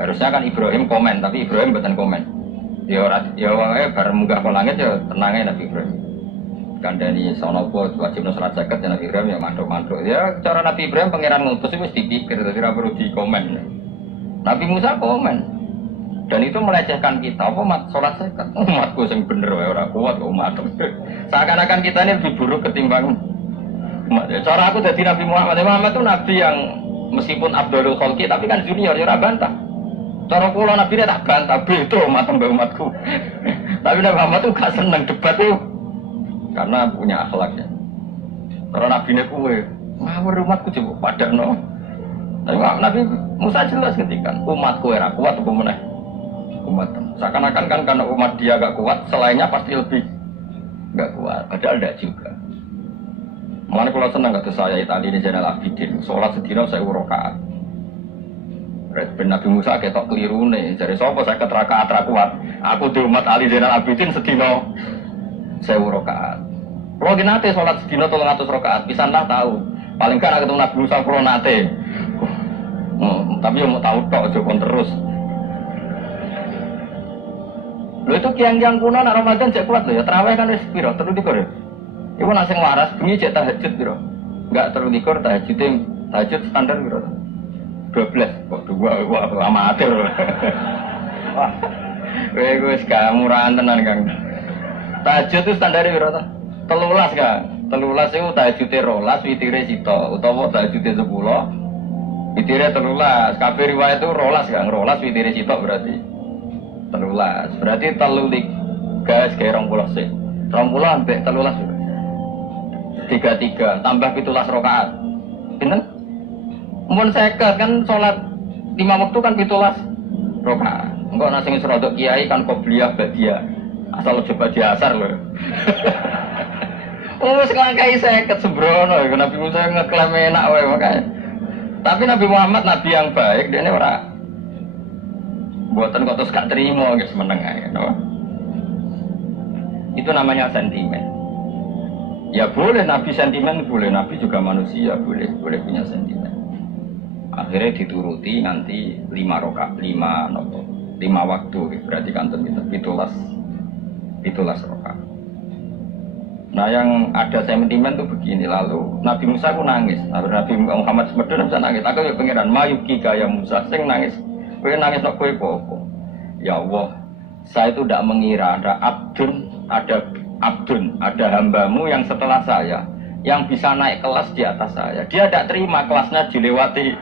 Harusnya kan Ibrahim komen, tapi Ibrahim bukan komen. Ya bareng munggah ke langit ya tenangnya Nabi Ibrahim. Kandani sonopo wajib sholat zakat ya Nabi Ibrahim ya mantuk-mantuk. Ya cara Nabi Ibrahim pangeran ngutus itu mesti dipikir, jadi tidak perlu dikomen. Nabi Musa komen. Dan itu melecehkan kita, apa mat sholat zakat? Umatku yang bener ya orang kuat umat. Seakan-akan kita ini lebih buruk ketimbang umat. Ya, cara aku jadi Nabi Muhammad. Muhammad itu Nabi yang meskipun Abdul Khalqi tapi kan junior ya ora bantah. Cara kula Nabi ini tak bantah, itu umatku. Tapi Nabi Muhammad itu gak seneng debat itu karena punya akhlaknya. Kalau Nabi ini kue, ngawur umatku coba padano. Tapi Nabi Musa jelas ketika umatku era kuat apa meneh umat. Seakan-akan kan karena umat dia gak kuat, selainnya pasti lebih gak kuat. Padahal tidak juga. Makanya kalau senang kata saya tadi di Zainal Abidin, sholat sedina saya rakaat. Ben Nabi Musa ketok keliru nih. Jadi sopo saya keterakaat kuat. Aku di umat Ali Zainal Abidin sedina saya rakaat. Kalau nate sholat sedina 300 rakaat, pisanlah tahu. Paling kan ketemu Nabi Musa kalau nate. Tapi yang mau tahu tok jokon terus. Lo itu kiang-kiang kuno nak Ramadan cek kuat lo ya. Terawih kan wis piro? 3 ya. Iku nak sing waras bengi cek tahajud piro? Enggak 3 tahajud standar piro? 12 kok 2 amatir. Wah. Kowe wis gak murahan tenan Kang. Tahajud itu standare piro ta? 13 Kang. 13 iku tahajude 12, witire sito utawa tahajude 10. Witire 13. Kabeh riwayat itu 12 Kang. 12 witire sito berarti 13. Berarti 3 gas kaya 20 sik. 20 ambek 13. 33 tambah 17 rakaat. Pinten? Mun 50 kan sholat 5 waktu kan 17 rakaat. Engko ana sing serodok kiai kan qobliyah ba'diyah. Asal coba diasar lho. Oh sekarang kayak 50 sembrono ya Nabi Musa ngeklaim enak wae makanya. Tapi Nabi Muhammad nabi yang baik dia ini ora buatan kok terus gak terima guys meneng ae no? Itu namanya sentimen. Ya boleh Nabi sentimen, boleh Nabi juga manusia, boleh punya sentimen. Akhirnya dituruti nanti 5 waktu, berarti kantor kita 17 rakaat. Nah yang ada sentimen tuh begini, lalu Nabi Musa aku nangis, Nabi Muhammad semedon bisa nangis. Aku ya pengiran mayuki kaya Musa, sing nangis, kowe nangis nak kowe apa? Ya Allah, saya itu tidak mengira ada hambamu yang setelah saya yang bisa naik kelas di atas saya. Dia tidak terima kelasnya dilewati.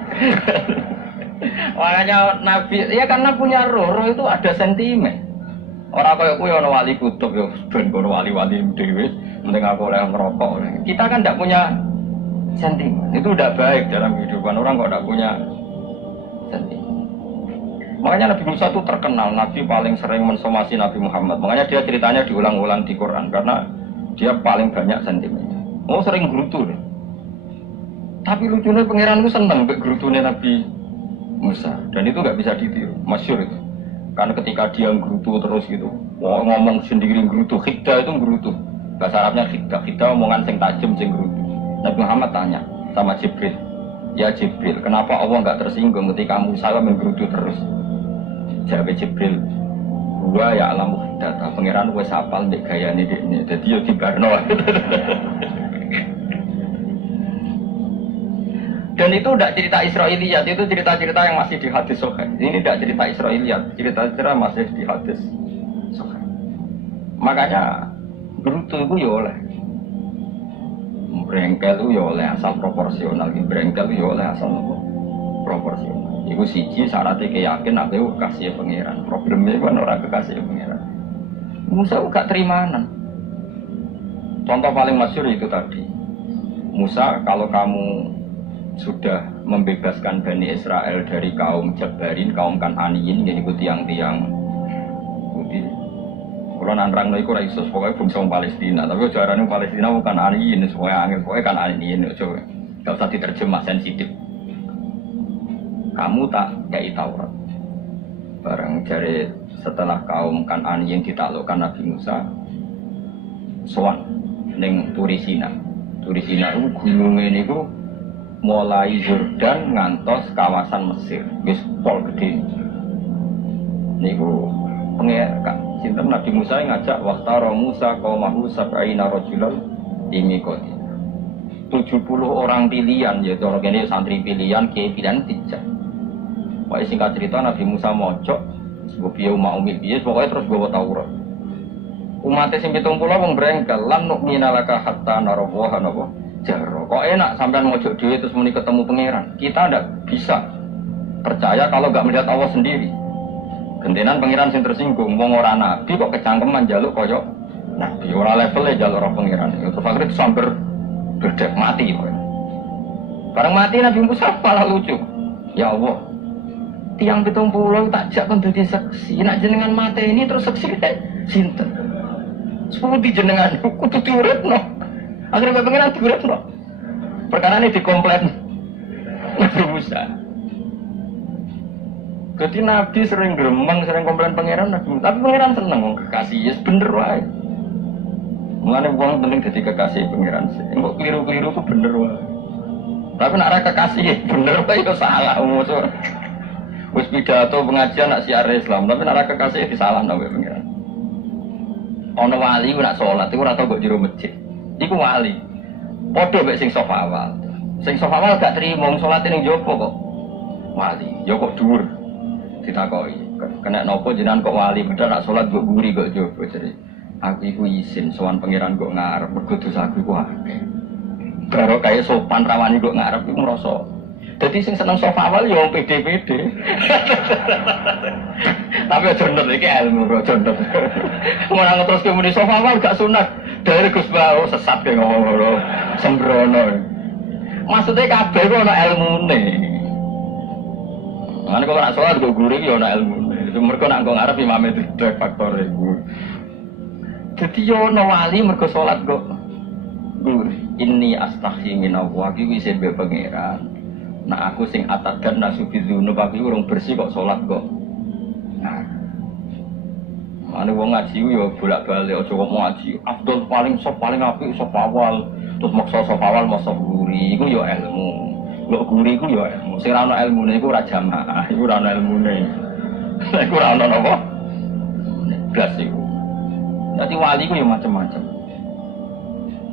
Makanya Nabi, ya karena punya roh itu ada sentimen. Orang kaya kuwi ana wali kutub ya ben kono wali-wali dhewe, penting aku oleh ngerokok. Kita kan tidak punya sentimen. Itu udah baik dalam kehidupan orang kok tidak punya sentimen. Makanya Nabi Musa itu terkenal, Nabi paling sering mensomasi Nabi Muhammad. Makanya dia ceritanya diulang-ulang di Quran karena dia paling banyak sentimennya. Oh sering gerutu deh. Tapi lucunya pangeran itu seneng gerutune Nabi Musa dan itu nggak bisa ditiru, masyhur itu. Karena ketika dia gerutu terus gitu, ngomong sendiri gerutu, khidda itu gerutu. Bahasa Arabnya khidda omongan sing tajem sing gerutu. Nabi Muhammad tanya sama Jibril, ya Jibril, kenapa Allah nggak tersinggung ketika Musa menggerutu terus? Jawab Jibril, gua ya alam data pangeran wes apal ndek gayane dekne. Dadi yo dibarno. Dan itu tidak cerita Israiliyat, itu cerita-cerita yang masih di hadis Sahih. Ini tidak cerita Israiliyat, cerita-cerita masih di hadis Sahih. Makanya gerutu itu ya oleh, brengkel itu ya oleh asal proporsional, brengkel itu ya oleh asal proporsional. Iku siji syaratnya keyakin aku kasih pangeran. Problemnya kan orang kekasih pangeran. Musa gak terimanan. Contoh paling masyhur itu tadi. Musa, kalau kamu sudah membebaskan Bani Israel dari kaum Jabarin, kaum Kan'aniyin, yaitu tiang-tiang putih. Kalau nanrang itu raisus pokoknya bangsa Palestina, tapi ujarannya Palestina bukan Kan'aniyin, pokoknya Kan'aniyin, gak usah diterjemah sensitif. Kamu tak kayak Taurat. Barang dari setelah kaum Kan'aniyin ditaklukkan Nabi Musa, sowan ning Turisina. Turisina itu gunungnya ini mulai Yordan ngantos kawasan Mesir, wis pol gede. Niku sinten Nabi Musa ngajak waqtara Musa qaumahu sab'ina rajulan imiqati. 70 orang pilihan yaitu orang ini santri pilihan, kiai pilihan tidak. Pokoknya singkat cerita Nabi Musa mojok sebab dia umil bias pokoknya terus bawa Taurat. Umatnya sing 70 wong brengkel lan nu'mina laka hatta narawaha napa jaro. Kok enak sampean mojok dhewe terus muni ketemu pangeran. Kita ndak bisa percaya kalau enggak melihat Allah sendiri. Gentenan pangeran sing tersinggung wong ora nabi kok kecangkeman njaluk kaya nabi ora levelnya njaluk roh pangeran. Terus akhirnya sambar berdek mati. Bareng mati Nabi Musa malah lucu. Ya Allah, tiang 70 tak jak kon dadi saksi. Nek jenengan mati ini terus saksi sinten? Sepuluh di jenengan kudu diuripno. Akhirnya pangeran diuripno. Perkara ini dikomplain Nabi Musa. Jadi Nabi sering gremeng, sering komplain pangeran Nabi. Tapi pangeran seneng wong kekasih, yes bener wae. Mulane wong penting dadi kekasih pangeran sih. Engko keliru-keliru ku bener wae. Tapi nek ora kekasih bener wae iku salah musuh. Wis pidato pengajian nak siar Islam, tapi nek ora kekasih disalahno wae pangeran. Ana wali ku nak salat iku ora tau mbok jero masjid. Iku wali. Padha mek sing sofa awal. Sing sofa awal gak trimo salat ning jopo kok. Wali, ya kok dhuwur. Ditakoki, kena nopo jenengan kok wali padahal nak salat mbok guri kok jopo jadi. Aku iku izin sowan pangeran kok ngarep mergo dosaku ku akeh. Karo kaya sopan rawani kok ngarep iku ngrasa. Dadi sing seneng sofa awal ya wong pede-pede. Tapi aja ndek iki ilmu kok jondok. Ora ngeteruske muni sofa awal gak sunat. Dari Gus Bau sesat ke ngomong ngono. Sembrono. Maksudnya kabeh ku ana ilmune. Mane kok ora salat kok guri ya ana ilmune. Itu mergo nek kok ngarep imame itu faktor iku. Dadi yo ana wali mergo salat kok guri. Inni astaghfi minallah iki wis be pangeran. Nah aku sing atadan nasubizunu tapi urung bersih kok salat kok. Nah. Mane wong ngaji yo bolak-balik aja kok ngaji. Afdol paling sop paling apik sop awal. Terus maksa sop awal maksa guri iku yo ilmu. Lho guri iku yo ilmu. Sing ora ana ilmune iku ora jamaah, iku ora ana ilmune. Iku ora ana napa? Blas iku. Dadi wali iku yo macam-macam.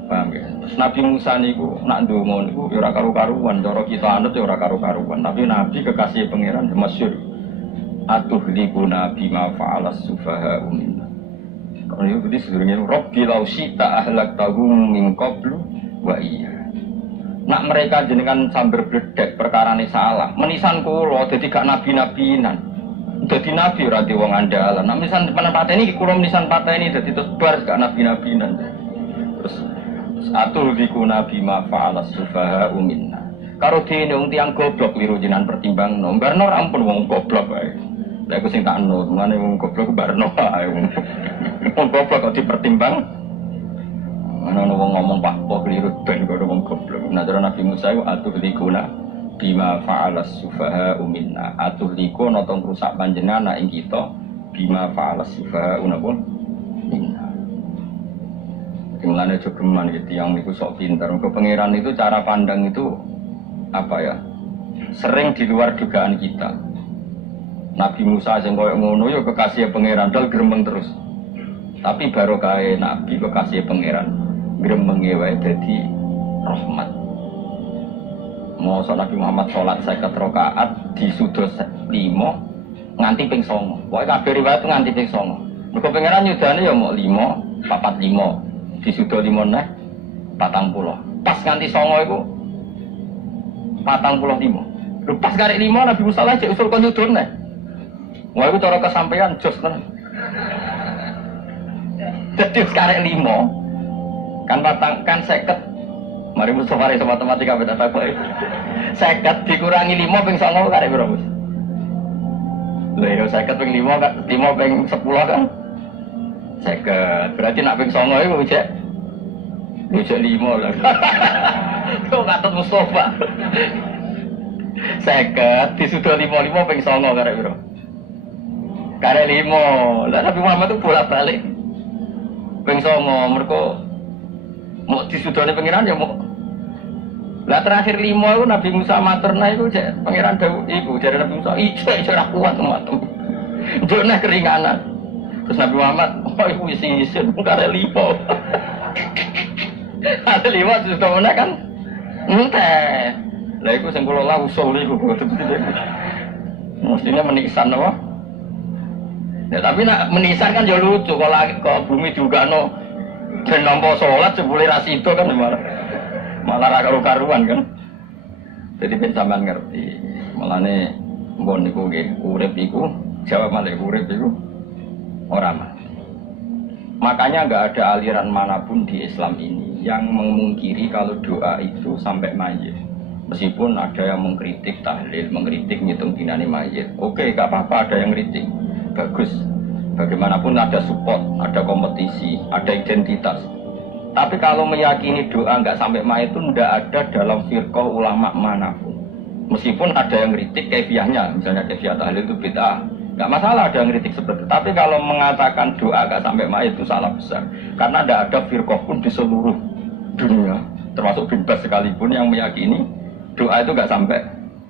Paham ya? Terus Nabi Musa niku nak ndonga niku ya ora karu-karuan, cara kita anut ya ora karu-karuan. Tapi Nabi kekasih pangeran masyhur. Atuhlikuna bima fa'alas sufaha'u minna. Kalau itu jadi sedurungnya Rabbi lau syita ahlaktahum min qablu wa iya. Nak mereka jenengan sambil bledek perkara ini salah. Menisan kulo jadi gak nabi-nabinan. Jadi nabi ora di wong andalan. Nak menisan pateni iki kulo menisan pateni dadi terus bar gak nabi-nabinan. Terus atuhlikuna bima fa'alas sufaha'u minna. Karo dene wong tiyang goblok liru jenengan pertimbangno. Barno ampun wong goblok wae. Lha aku sing tak nut, mane wong goblok barno ae. Wong goblok kok dipertimbang. Ana wong ngomong Pak Po keliru ben karo wong goblok. Nah cara Nabi Musa iku atuhlikuna bima fa'alas sufaha'u minna. Atuhlikuna nonton rusak panjenengan ing kita bima fa'alas sufaha'u minna. Mulane jogeman gitu yang niku sok pinter. Ke pangeran itu cara pandang itu apa ya? Sering di luar dugaan kita. Nabi Musa sing koyo ngono ya kekasih pangeran dal gremeng terus. Tapi barokah Nabi kekasih pangeran gremenge wae dadi rahmat. Mosok Nabi Muhammad salat 50 rakaat disudos 5 nganti ping 9. Pokoke kabeh riwayat nganti ping 9. Mergo pangeran nyudane ya mok 5, 4 5. Disudo 5 neh 40. Pas nganti 9 iku 45. Lho pas karek 5 Nabi Musa lagi usul kon nyudone. Wah itu cara kesampaian jos kan. Jadi sekarang 5 kan batang kan 50. Mari Mustafa sama matematika beda tak boleh. 50 dikurangi 5 ping 9 karek piro Mus? Lha yo 50 ping 5 kan 5 ping 10 kan. 50 berarti nak ping 9 iku cek. Lu cek 5 lah. Kok katut Mustafa. 50 disudah 55 ping 9 karek piro? Karek 5. Lah Nabi Muhammad itu bolak-balik. Ping 9 mergo mau disudone pangeran ya mau. Lah terakhir 5 itu Nabi Musa maturna itu cek pangeran Daud iku jare Nabi Musa ijo ora kuat matur. Jurnah keringanan. Terus Nabi Muhammad, oh iku isin, kare lipo. Ada liwat sudah mana kan? Entah. Lah iku sing kula lah usul iku betul-betul. Mestinya menisan apa? Ya tapi nak menisan kan ya lucu kalau bumi juga no dan nampak sholat sebuleh rasido kan malah karu-karuan kan. Jadi ben sampean ngerti. Malane mbon niku nggih urip iku jawab malih urip iku ora mati. Makanya enggak ada aliran manapun di Islam ini yang memungkiri kalau doa itu sampai mayit. Meskipun ada yang mengkritik tahlil, mengkritik ngitung dinane mayit. Oke, enggak apa-apa ada yang kritik. Bagus. Bagaimanapun ada support, ada kompetisi, ada identitas. Tapi kalau meyakini doa enggak sampai mayit itu enggak ada dalam firqah ulama manapun. Meskipun ada yang kritik kaifiahnya, misalnya kaifiah tahlil itu bid'ah. Enggak masalah ada yang kritik seperti itu. Tapi kalau mengatakan doa enggak sampai mayit itu salah besar. Karena enggak ada firqah pun di seluruh dunia, termasuk bebas sekalipun yang meyakini doa itu enggak sampai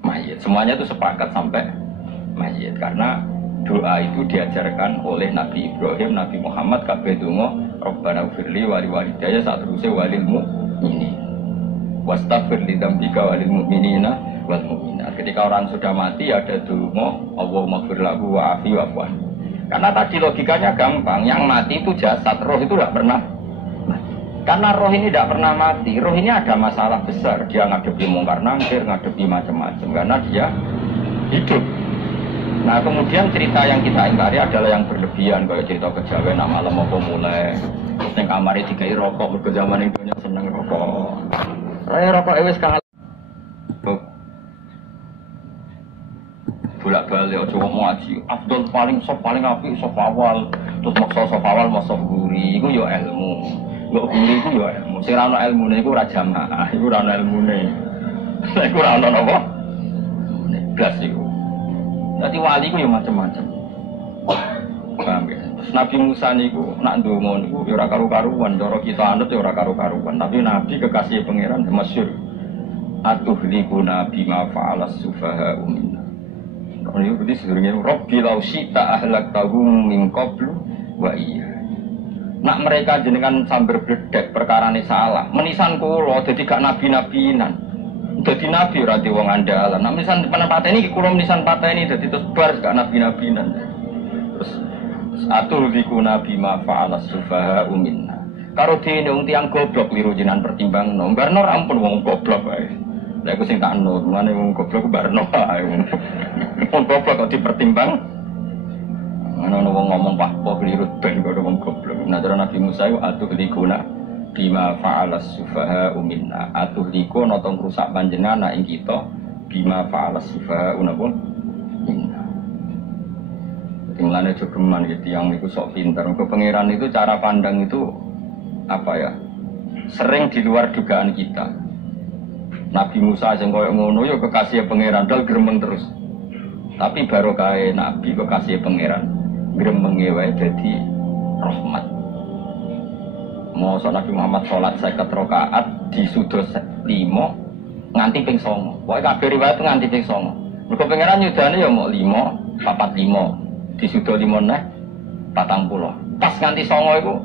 mayit. Semuanya itu sepakat sampai mayit. Karena doa itu diajarkan oleh Nabi Ibrahim, Nabi Muhammad, kabeh donga Rabbana firli wali walidayya saat terusé walil mu'minin. Wastaghfir li dzambika walil mu'minina wal mu'minat. Ketika orang sudah mati ada donga Allahumma ighfir lahu wa'afi wa'fu anhu. Karena tadi logikanya gampang, yang mati itu jasad, roh itu tidak pernah mati. Karena roh ini tidak pernah mati, roh ini ada masalah besar. Dia ngadepi mungkar nangkir, ngadepi macam-macam karena dia hidup. Nah kemudian cerita yang kita ingkari adalah yang berlebihan, kayak cerita kejawen nak malam apa mulai terus yang kamar dikai rokok, berkejaman itu seneng rokok. Raya rokok wis kangen. Bolak-balik aja ngomong ngaji. Abdul paling apik sop awal, terus maksa sop awal mau sop guri, iku yo ilmu. Mbok guri iku yo ilmu. Sing ora ono ilmune iku ora jamaah, iku ora ono ilmune. Lha iku ora ono apa? Blas iku. Jadi wali ku ya macam-macam. Paham ya? Terus Nabi Musa niku nak ndonga niku ya ora karu-karuan, cara kita anut ya ora karu-karuan, tapi Nabi kekasih pangeran masyhur. Atuhlikuna bima fa'alas sufaha minna. Ini berarti sebenarnya Rabbi law syi'ta ahlaktahum min qablu wa iya. Nak mereka jenengan sambil bledek perkarane salah, menisan kula dadi gak nabi-nabinan. Jadi nabi rati wong andalan. Nah misan penempatan ini kulo menisan pateni dadi terus bar gak nabi-nabinan. Terus atur diku nabi ma fa'ala sufaha minna. Karo dene wong tiyang goblok liru jenengan pertimbangno. Barno ampun wong goblok ae. Lha iku sing tak nut, mane wong goblok barno ae. Wong goblok kok dipertimbang. Ana wong ngomong pakpo liru ben kok wong goblok. Nah cara Nabi Musa iku atur diku bima fa'alas sufaha minna atuh liko notong rusak panjenengan ing kita bima fa'alas sufaha unapun minna. Jadi mulanya jogeman gitu yang itu sok pintar. Ke pangeran itu cara pandang itu apa ya, sering di luar dugaan kita. Nabi Musa yang koyok ngono yo kekasih pangeran dal gremeng terus. Tapi baru kaya Nabi kekasih pangeran gremenge wae dadi rahmat. Mau Nabi Muhammad sholat 50 rakaat di sudo 5 nganti ping 9. Pokoke kabeh riwayat nganti ping 9. Mergo pangeran nyudane ya mau 5, 45. Di sudo 5 neh 40. Pas nganti 9 iku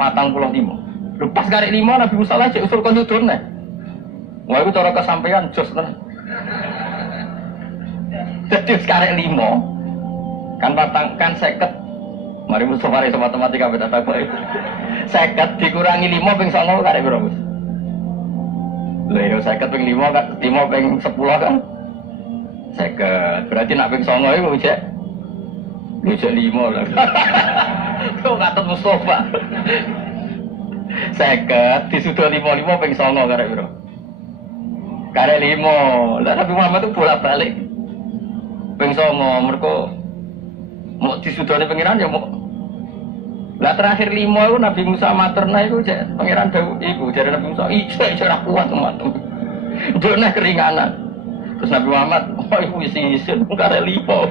45. Lho pas karek 5 Nabi Musa cek usul kon nyudon neh. Wah iku cara kesampaian jos tenan. Dadi karek 5 kan kan 50. Mari Mustafa sama matematika beda tak boleh. 50 dikurangi 5 ping 9 karek piro, Gus? Lha yo 50 ping 5 kan 5 ping 10 kan 50. Berarti nak ping 9 iku cek 5 lah. Kok kata Mustafa. 50 disudo 5 ping 9 karek piro? Karek 5. Lah Nabi Muhammad itu bolak-balik. Ping 9 mergo mau disudoni pangeran ya mau. Lah terakhir 5 itu Nabi Musa materna itu pangeran Daud itu jadi Nabi Musa ijo ora kuat teman-teman. Jone keringanan. Terus Nabi Muhammad oh iku isin karek lipo.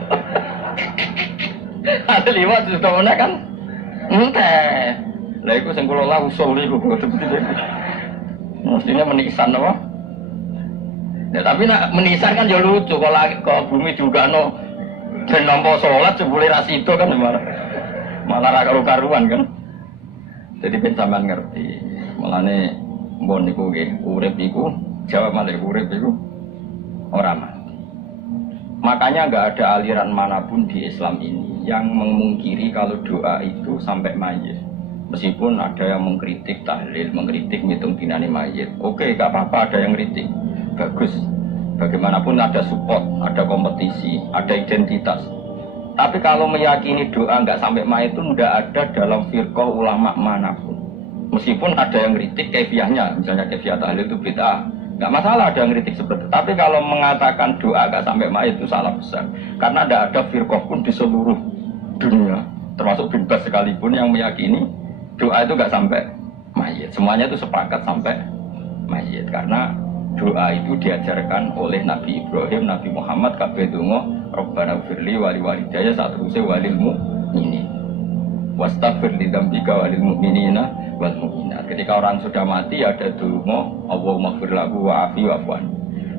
Ada 5 disudoni kan. Entah. Lah iku sing kula lah usul iku betul-betul. Mestinya menisan apa? Ya tapi nak menisan kan ya lucu kalau bumi juga no Ben nampa salat jebule ra sida kan malah ra karu-karuan kan. Jadi ben sampean ngerti. Mulane mbon niku nggih urip iku jawab malih urip iku ora mati. Makanya nggak ada aliran manapun di Islam ini yang memungkiri kalau doa itu sampai mayit. Meskipun ada yang mengkritik tahlil, mengkritik ngitung dinani mayit. Oke, nggak apa-apa ada yang kritik. Bagus. Bagaimanapun ada support, ada kompetisi, ada identitas. Tapi kalau meyakini doa nggak sampai mayit itu nggak ada dalam firqah ulama manapun. Meskipun ada yang kritik kefiahnya, misalnya kefiah tahlil itu bid'ah, nggak masalah ada yang kritik seperti itu. Tapi kalau mengatakan doa nggak sampai mayit itu salah besar. Karena tidak ada firqah pun di seluruh dunia, termasuk bin Baz sekalipun yang meyakini doa itu nggak sampai mayit. Semuanya itu sepakat sampai mayit karena doa itu diajarkan oleh Nabi Ibrahim, Nabi Muhammad, kabeh donga Rabbana firli wali walidayya satruse walil mu'minin wastaghfir li dzambika walil mu'minina wal mu'minat. Ketika orang sudah mati ada donga Allahumma ighfir lahu wa'afi wa'fuan.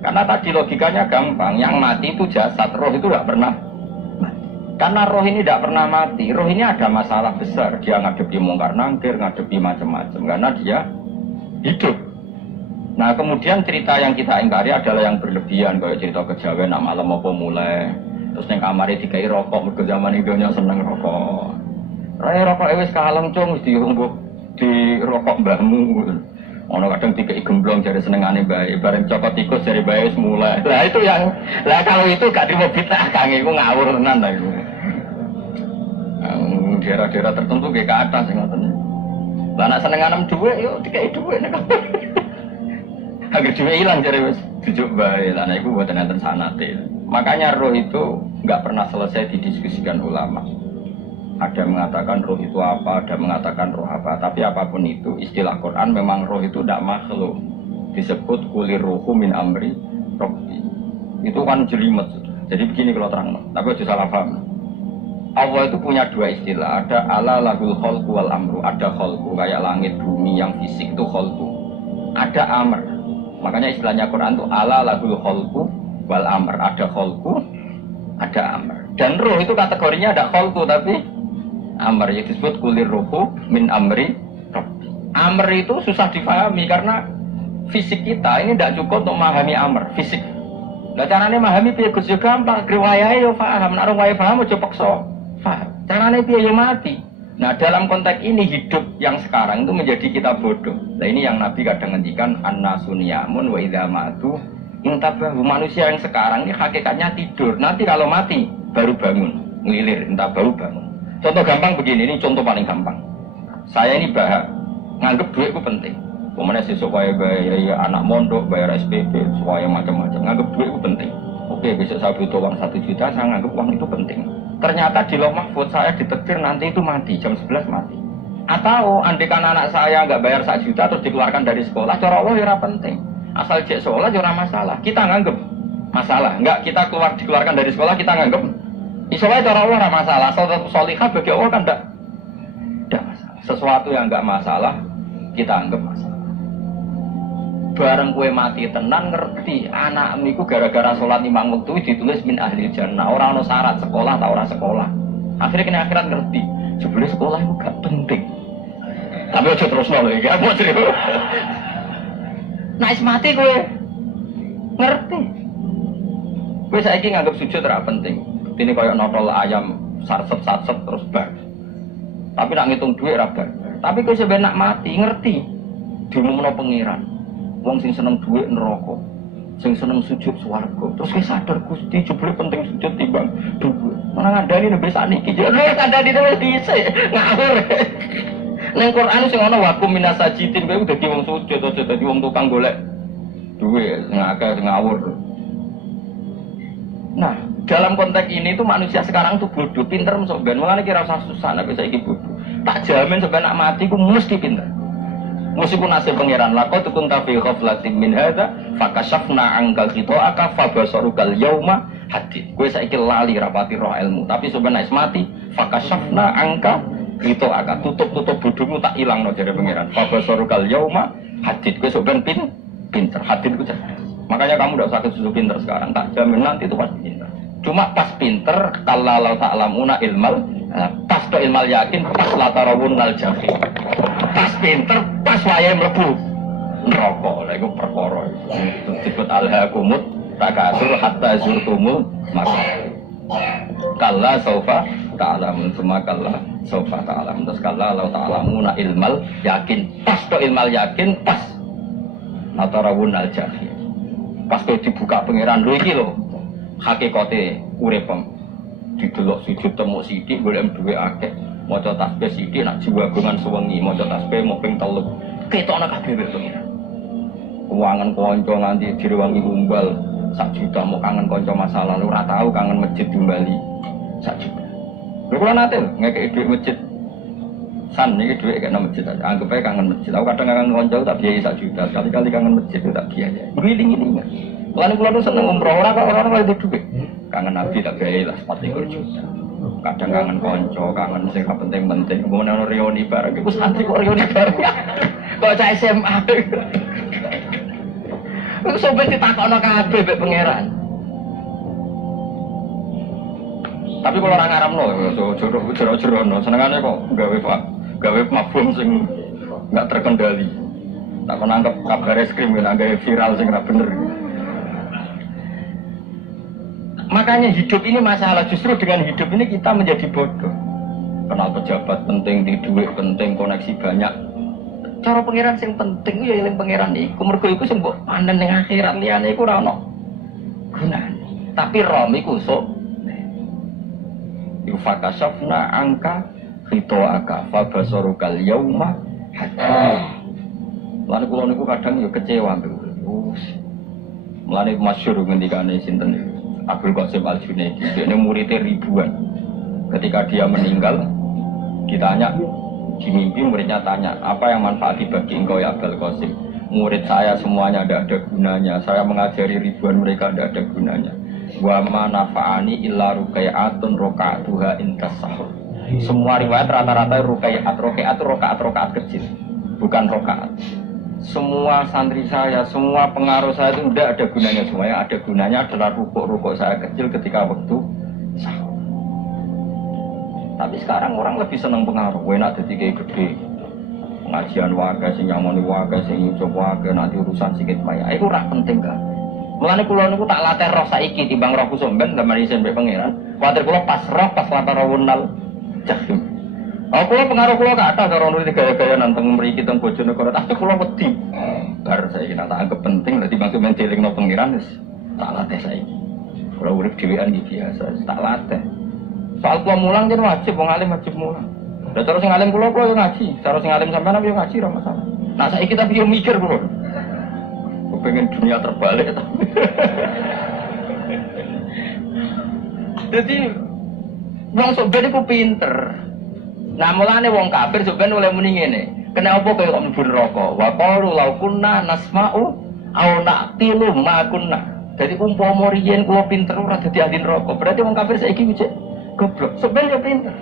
Karena tadi logikanya gampang, yang mati itu jasad, roh itu tidak pernah mati. Karena roh ini tidak pernah mati, roh ini ada masalah besar, dia ngadepi mungkar nangkir, ngadepi macam-macam karena dia hidup. Nah kemudian cerita yang kita ingkari adalah yang berlebihan, kayak cerita kejawen nak malam apa mulai terus yang kamarnya dikai rokok, mergo zaman Indonesia seneng rokok. Raya rokok wis kalem cung wis diumbuk di rokok mbahmu. Ono kadang dikai gemblong jare senengane bae, bareng cokot tikus jare bae wis mulai. Lah itu yang lah kalau itu gak trimo bid'ah Kang iku ngawur tenan ta iku. Daerah-daerah tertentu nggih ke atas ngoten. Lah nek senenganem dhuwit yo dikai dhuwit nek agar juga hilang jadi wes tujuh baik, karena itu buatan enten sanate. Makanya roh itu nggak pernah selesai didiskusikan ulama. Ada mengatakan roh itu apa, ada mengatakan roh apa. Tapi apapun itu istilah Quran memang roh itu tidak makhluk. Disebut kulir ruhu min amri robbi. Itu kan jelimet. Jadi begini kalau terang, tapi harus salah paham. Allah itu punya dua istilah. Ada ala lahul kholqu wal amru. Ada kholqu kayak langit bumi yang fisik itu kholqu. Ada amr. Makanya istilahnya Quran itu ala lahul kholqu wal amr. Ada kholqu, ada amr. Dan ruh itu kategorinya ada kholqu tapi amr, yang disebut kulir ruhu min amri rabbi. Amr itu susah difahami karena fisik kita ini tidak cukup untuk memahami amr, fisik. Nah caranya memahami piye Gus yo gampang, riwayahe yo paham, nek riwayah paham aja paksa paham. Caranya piye yo mati. Nah dalam konteks ini hidup yang sekarang itu menjadi kita bodoh. Nah ini yang Nabi kadang ngendikan an-nasuniyamun wa idza matu intabahu. Manusia yang sekarang ini hakikatnya tidur. Nanti kalau mati baru bangun, ngelilir, entah baru bangun. Contoh gampang begini, ini contoh paling gampang. Saya ini nganggep duit itu penting. Pemenang sesuk wae bayar anak mondok, bayar SPP, supaya macam-macam. Nganggep duit itu penting. Oke, besok saya butuh uang 1 juta, saya nganggep uang itu penting. Ternyata di Lauh Mahfudz saya ditakdir nanti itu mati, jam 11 mati. Atau andikan anak saya nggak bayar 1 juta terus dikeluarkan dari sekolah, cara Allah ya penting. Asal cek sekolah ya masalah. Kita nganggep masalah. Enggak kita dikeluarkan dari sekolah kita nganggep isolah cara Allah masalah. Asal solihah bagi Allah kan enggak masalah. Sesuatu yang enggak masalah kita anggap masalah. Bareng kue mati tenan ngerti anakmu iku gara-gara sholat 5 waktu ditulis min ahli jannah. Orang ono syarat sekolah atau orang sekolah. Akhirnya kena akhirat ngerti. Sebenarnya sekolah itu gak penting. Tapi aja terus nol ya, mau cerita. Nah mati kue ngerti. Kue saiki nganggap sujud ora penting. Ini kayak notol ayam sarset terus bar. Tapi nak ngitung duit ora bar. Tapi kue sebenarnya mati ngerti. Diumumno pengiran. Wong sing seneng duit neraka, sing seneng sujud swarga. Terus kowe sadar Gusti jebule penting sujud timbang duit. Ora ngandani nek sakniki. Lha kandhani wis dhisik. Ngawur. Ning Quran sing ana wakum minas sajidin kowe dadi wong sujud aja dadi wong tukang golek duit sing akeh ngawur. Nah, dalam konteks ini tuh manusia sekarang tuh bodoh, pinter masuk ben. Mulane kira usah susah nek saiki bodoh. Tak jamin sampai nak mati ku mesti pinter. Meskipun nasib pangeran lako tukun tafi ghaflatin min hadza fakashafna angka qita'aka fabasarukal yauma hadid. Kowe saiki lali rapati roh ilmu, tapi sebenarnya mati fakashafna angka qita'aka tutup bodohmu tak ilangno jare pangeran. Fabasarukal yauma hadid. Kowe sebenarnya pinter, hadid ku cerdas. Makanya kamu tidak usah kesusu pinter sekarang, tak jamin nanti itu pasti pinter. Cuma pas pinter kalau ta'lamuna ilmal, pas to ilmal yakin, pas latarawunnal jahim. Pas pinter, pas wayahe mlebu neraka. Lha iku perkara. Disebut alhaqumut takasur hatta zurtumul maqabir. Kalla saufa ta'lamun, semua kalla saufa ta'lamun. Terus kalla law ta'lamuna ilmal yakin, pas to ilmal yakin, pas latarawunnal jahim. Pas to dibuka pangeran lho iki lho. Hakikate uripem didelok sujud temu sithik golek duwe akeh maca tasbih sithik nak jiwagongan sewengi maca tasbih mung ping 3 ketokno kabeh pengiran uangan kanca nganti direwangi umbal 1 juta mau kangen kanca masa lalu ora tau kangen masjid dimbali 1 juta lho kula nate ngekeki dhuwit masjid san niki dhuwit kena masjid anggap ae kangen masjid aku kadang kangen kanca tak biayai 1 juta kali-kali kangen masjid tak biayai ngiling-ngiling Lalu kalau seneng umroh orang lagi duit, kangen Nabi tak gaya lah 40 juta. Kadang kangen konco, kangen sing penting-penting. Kemudian orang reuni bareng, aku santri kok reuni bareng. Kok cah SMA. Aku sampai ditakokno kabeh mbek pangeran. Tapi kalau orang Arab no, jodoh senengannya kok gawe mafhum sing nggak terkendali. Tak menangkap kabar eskrim, nggak viral sing nggak bener. Makanya hidup ini masalah, justru dengan hidup ini kita menjadi bodoh. Kenal pejabat penting, di duit penting, koneksi banyak. Cara pangeran sing penting ya eling pangeran iku. Mergo iku sing mbok panen ning akhirat liyane iku ora ono gunane. Tapi rom iku sok yufakasafna angka khitoaka fa basarukal yauma hatta. Lan kula niku kadang ya kecewa mbek. Mulane masyhur ngendikane sinten niku. Abdul Qasim Al-Junaidi, dia muridnya ribuan. Ketika dia meninggal, ditanya di mimpi, muridnya tanya, apa yang manfaat bagi engkau ya Abdul Qasim? Murid saya semuanya tidak ada gunanya. Saya mengajari ribuan mereka tidak ada gunanya. Wa ma nafa'ani illa rukai'atun roka'atuha intas sahur. Semua riwayat rata-rata rukai'at. Rukai'at itu rokaat kecil, bukan rokaat. Semua santri saya, semua pengaruh saya itu tidak ada gunanya. Semua yang ada gunanya adalah rukuk saya kecil ketika waktu sahur. Tapi sekarang orang lebih senang pengaruh. Enak jadi kayak gede. Pengajian warga, sing nyamoni warga, sing nyucup warga, nanti urusan sikit banyak. Itu rak penting kan. Mulane kula niku tak latih roh saiki timbang roh kusum ben gambar isin mbek pangeran. Kuwatir kula pas latih rawunal jahim. Oh, kalau pengaruh kalau gak ada kalau nulis gaya-gaya nanteng mriki teng Bojonegoro, tapi kalau wedi. Bar saya kira tak anggap penting, dadi maksud menjelingno pengiran wis tak latih saiki. Kalau urip dhewean iki biasa, tak latih. Soal kula mulang jen wajib, wong alim wajib mulang. Lah terus sing alim kula yo ngaji, terus sing alim sampean yo ngaji ora masalah. Nah saiki tapi yo mikir kula. Kepengen dunia terbalik tapi. Jadi wong sok ben iku pinter. Nah mulane wong kafir sampeyan oleh muni ngene. Kenapa kowe kok mlebu neraka? Wa qalu law kunna nasma'u aw na'tilu ma kunna. Jadi umpama riyen kula pinter ora dadi ahli neraka. Berarti wong kafir saiki wis goblok. Sampeyan yo pinter.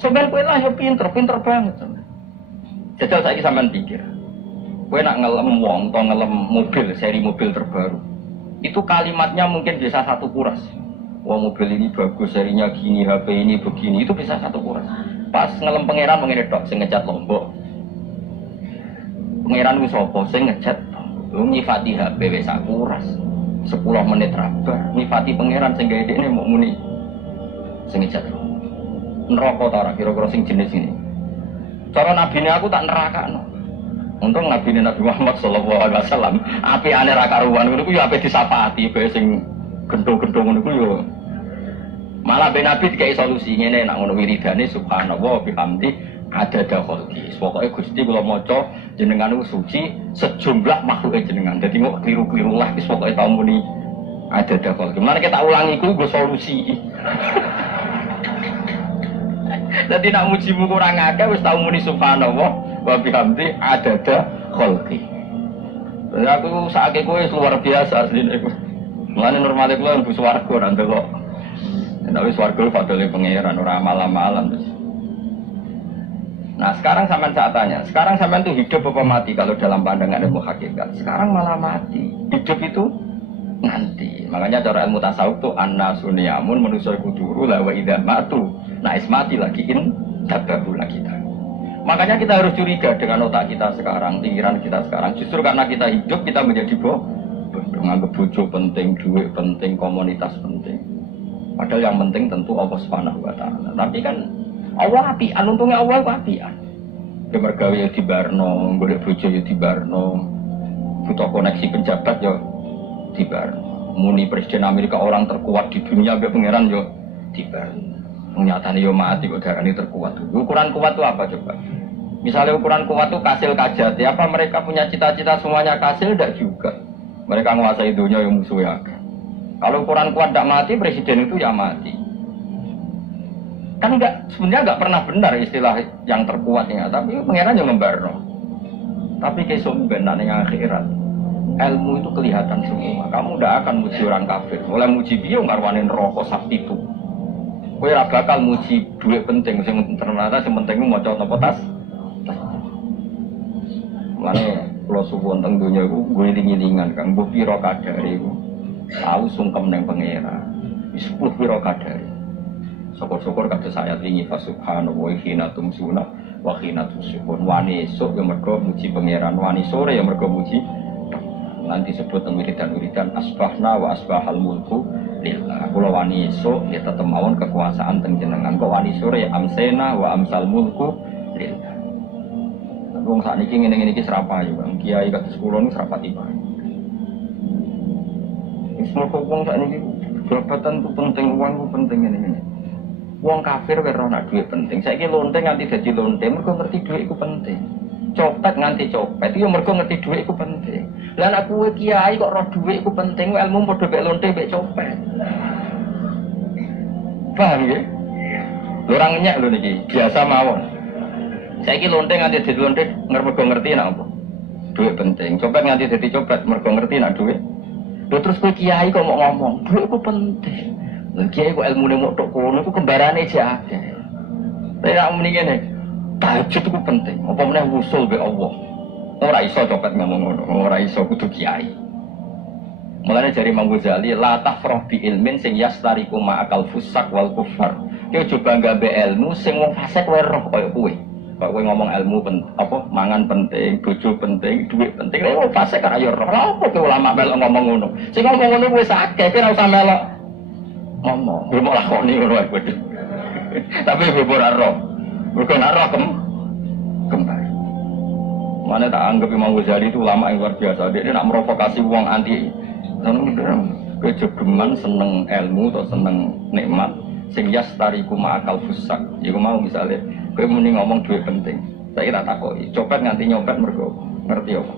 Sampeyan kowe lah yo pinter banget. Jajal saiki sampean pikir. Kowe nak ngelem wong atau ngelem mobil, seri mobil terbaru. Itu kalimatnya mungkin bisa 1 kuras. Wah mobil ini bagus, serinya gini, HP ini begini, itu bisa 1 kuras. Pas ngelem pangeran mengenai dok, sing ngecat Lombok. Pangeran wis apa sing ngecat? Nyifati HP wis 1 kuras. 10 menit rabar, nyifati pangeran sing gawe dekne mau muni. Sing ngecat. Neraka ta ora kira-kira sing jenis ini. Cara nabine aku tak nerakakno. Untung nabine Nabi Muhammad sallallahu alaihi wasallam, apikane ra karuan ngono ku ya ape disapati bae sing gendong-gendong ngono ku yo. Malah ben Nabi dikai solusi ngene nek ngono wiridane subhanallah bihamdi adada khalqi. Pokoke Gusti kula maca jenengan niku suci sejumlah makhluke jenengan. Dadi kok kliru-kliru lah wis pokoke tau muni adada khalqi. Mane kita ulangi ku nggo solusi. Dadi nek mujimu kurang akeh wis tau muni subhanallah wa bihamdi adada khalqi. Lah aku sakake kowe luar biasa asline. Mulane normale kula mlebu swarga ora ndelok. Nek wis swarga fadhole pangeran ora amal-amalan terus. Nah, sekarang sampean saya tanya, sekarang sampean tuh hidup apa mati kalau dalam pandangan ilmu hakikat? Sekarang malah mati. Hidup itu nanti. Makanya cara ilmu tasawuf tuh an-nasuniyamun manusia kuduru la wa idza matu. Nah, mati lagi tabahu lagi. Makanya kita harus curiga dengan otak kita sekarang, pikiran kita sekarang. Justru karena kita hidup kita menjadi bodoh, nganggep bojo penting, duit penting, komunitas penting. Padahal yang penting tentu Allah Subhanahu wa taala. Tapi kan Allah apian, untungnya Allah apian. Dia mergawe ya dibarno, golek bojo ya dibarno. Butuh koneksi pejabat ya dibarno. Muni presiden Amerika orang terkuat di dunia be pangeran yo dibarno. Nyatane yo mati kok darane terkuat. Ukuran kuat itu apa coba? Misalnya ukuran kuat itu kasil kajati, apa mereka punya cita-cita semuanya kasil? Tidak juga. Mereka menguasai dunia yang musuhnya. Kalau ukuran kuat tidak mati, presiden itu ya mati. Kan sebenarnya nggak pernah benar istilah yang terkuat ya, tapi pangeran yang ngembarno. Tapi kesum benar yang akhirat. Ilmu itu kelihatan semua. Kamu tidak akan muji orang kafir. Mulai muji dia ngarwanin rokok sapi itu. Kowe ora bakal muji duit penting, sing ternyata sing penting maca napa tas. Mane kula suwun teng donya iku ngiling-ngilingan Kang mbok pira kadare iku. Tahu sungkem ning pangeran. Wis 10 pira kadare. Syukur-syukur kados ayat wingi fa subhanahu wa hina tumsuna wa hina tusibun. Wani esuk ya mergo muji pangeran, wani sore ya mergo muji. Nanti sebut teng wiridan-wiridan asbahna wa asbahal mulku lillah. Kula wani esuk ya tetep mawon kekuasaan teng jenengan. Kok wani sore amsena wa amsal mulku lillah. Wong sakniki ngene-ngene iki serapayu, Bang. Kiai kados kula niku serapati bae. Wis kok wong sakniki jabatan itu penting, uang itu penting ngene-ngene. Wong kafir ora ana duit penting. Saiki lonte nganti dadi lonte mergo ngerti duit iku penting. Copet nganti copet yo mergo ngerti duit iku penting. Lah nek kowe kiai kok roh duit iku penting, ilmu padha mek lonte mek copet. Paham nggih? Orang nyek lho niki, biasa mawon. Saiki lonte nganti dadi lonte mergo ngerti nek apa? Duit penting. Copet nganti dadi copet mergo ngerti nek duit. Lho terus kowe kiai kok mau ngomong, duit iku penting. Lha kiai kok ilmune mok tok kono iku kembarane aja akeh. Tapi nek muni ngene, tahajud iku penting. Apa meneh wusul be Allah. Ora iso copet ngomong ngono, ora iso kudu kiai. Mulane jari Imam Ghazali, la tafrah bi ilmin sing yastariku ma'akal fusak wal kufar. Kowe coba nggawe ilmu sing wong fasik wae roh kaya kowe. Kok kowe ngomong ilmu mangan penting, bojo penting, duit penting. Lha wong fasik kan ayo roh. Lha opo kowe ulama melok ngomong ngono? Sing ngomong ngono wis akeh, kowe ora usah melok ngomong. Kowe mau lakoni ngono wae bodho. Tapi kowe ora roh. Mergo nek roh kembali. Mana tak anggap Imam Ghazali itu ulama yang luar biasa. Dia nak merovokasi uang anti. Kejogeman seneng ilmu atau seneng nikmat. Sing yastariku ma'akal fusak. Iku mau misalnya, kowe muni ngomong duit penting. Saya tak takoki, copet nganti nyopet mergo ngerti apa?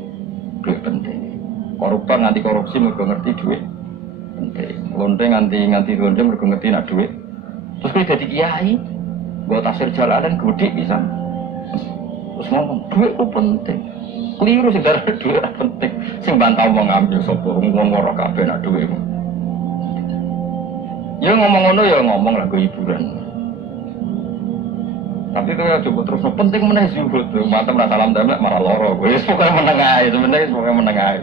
Duit penting. Koruptor nganti korupsi mergo ngerti duit penting. Lonte nganti lonte mergo ngerti nak duit. Terus kowe dadi kiai, nggo tafsir jalanan gede bisa. Terus ngomong duit itu penting. Keliru sing darah duit penting. Sing bantah wong ngambil sapa wong ora kabeh nak duit. Ya ngomong ngono ya ngomong lah hiburan. Tapi itu ya cukup terus penting meneh zuhud. Matem ra salam damlek marah loro. Wis pokoke meneng ae, sebenarnya pokoke meneng ae.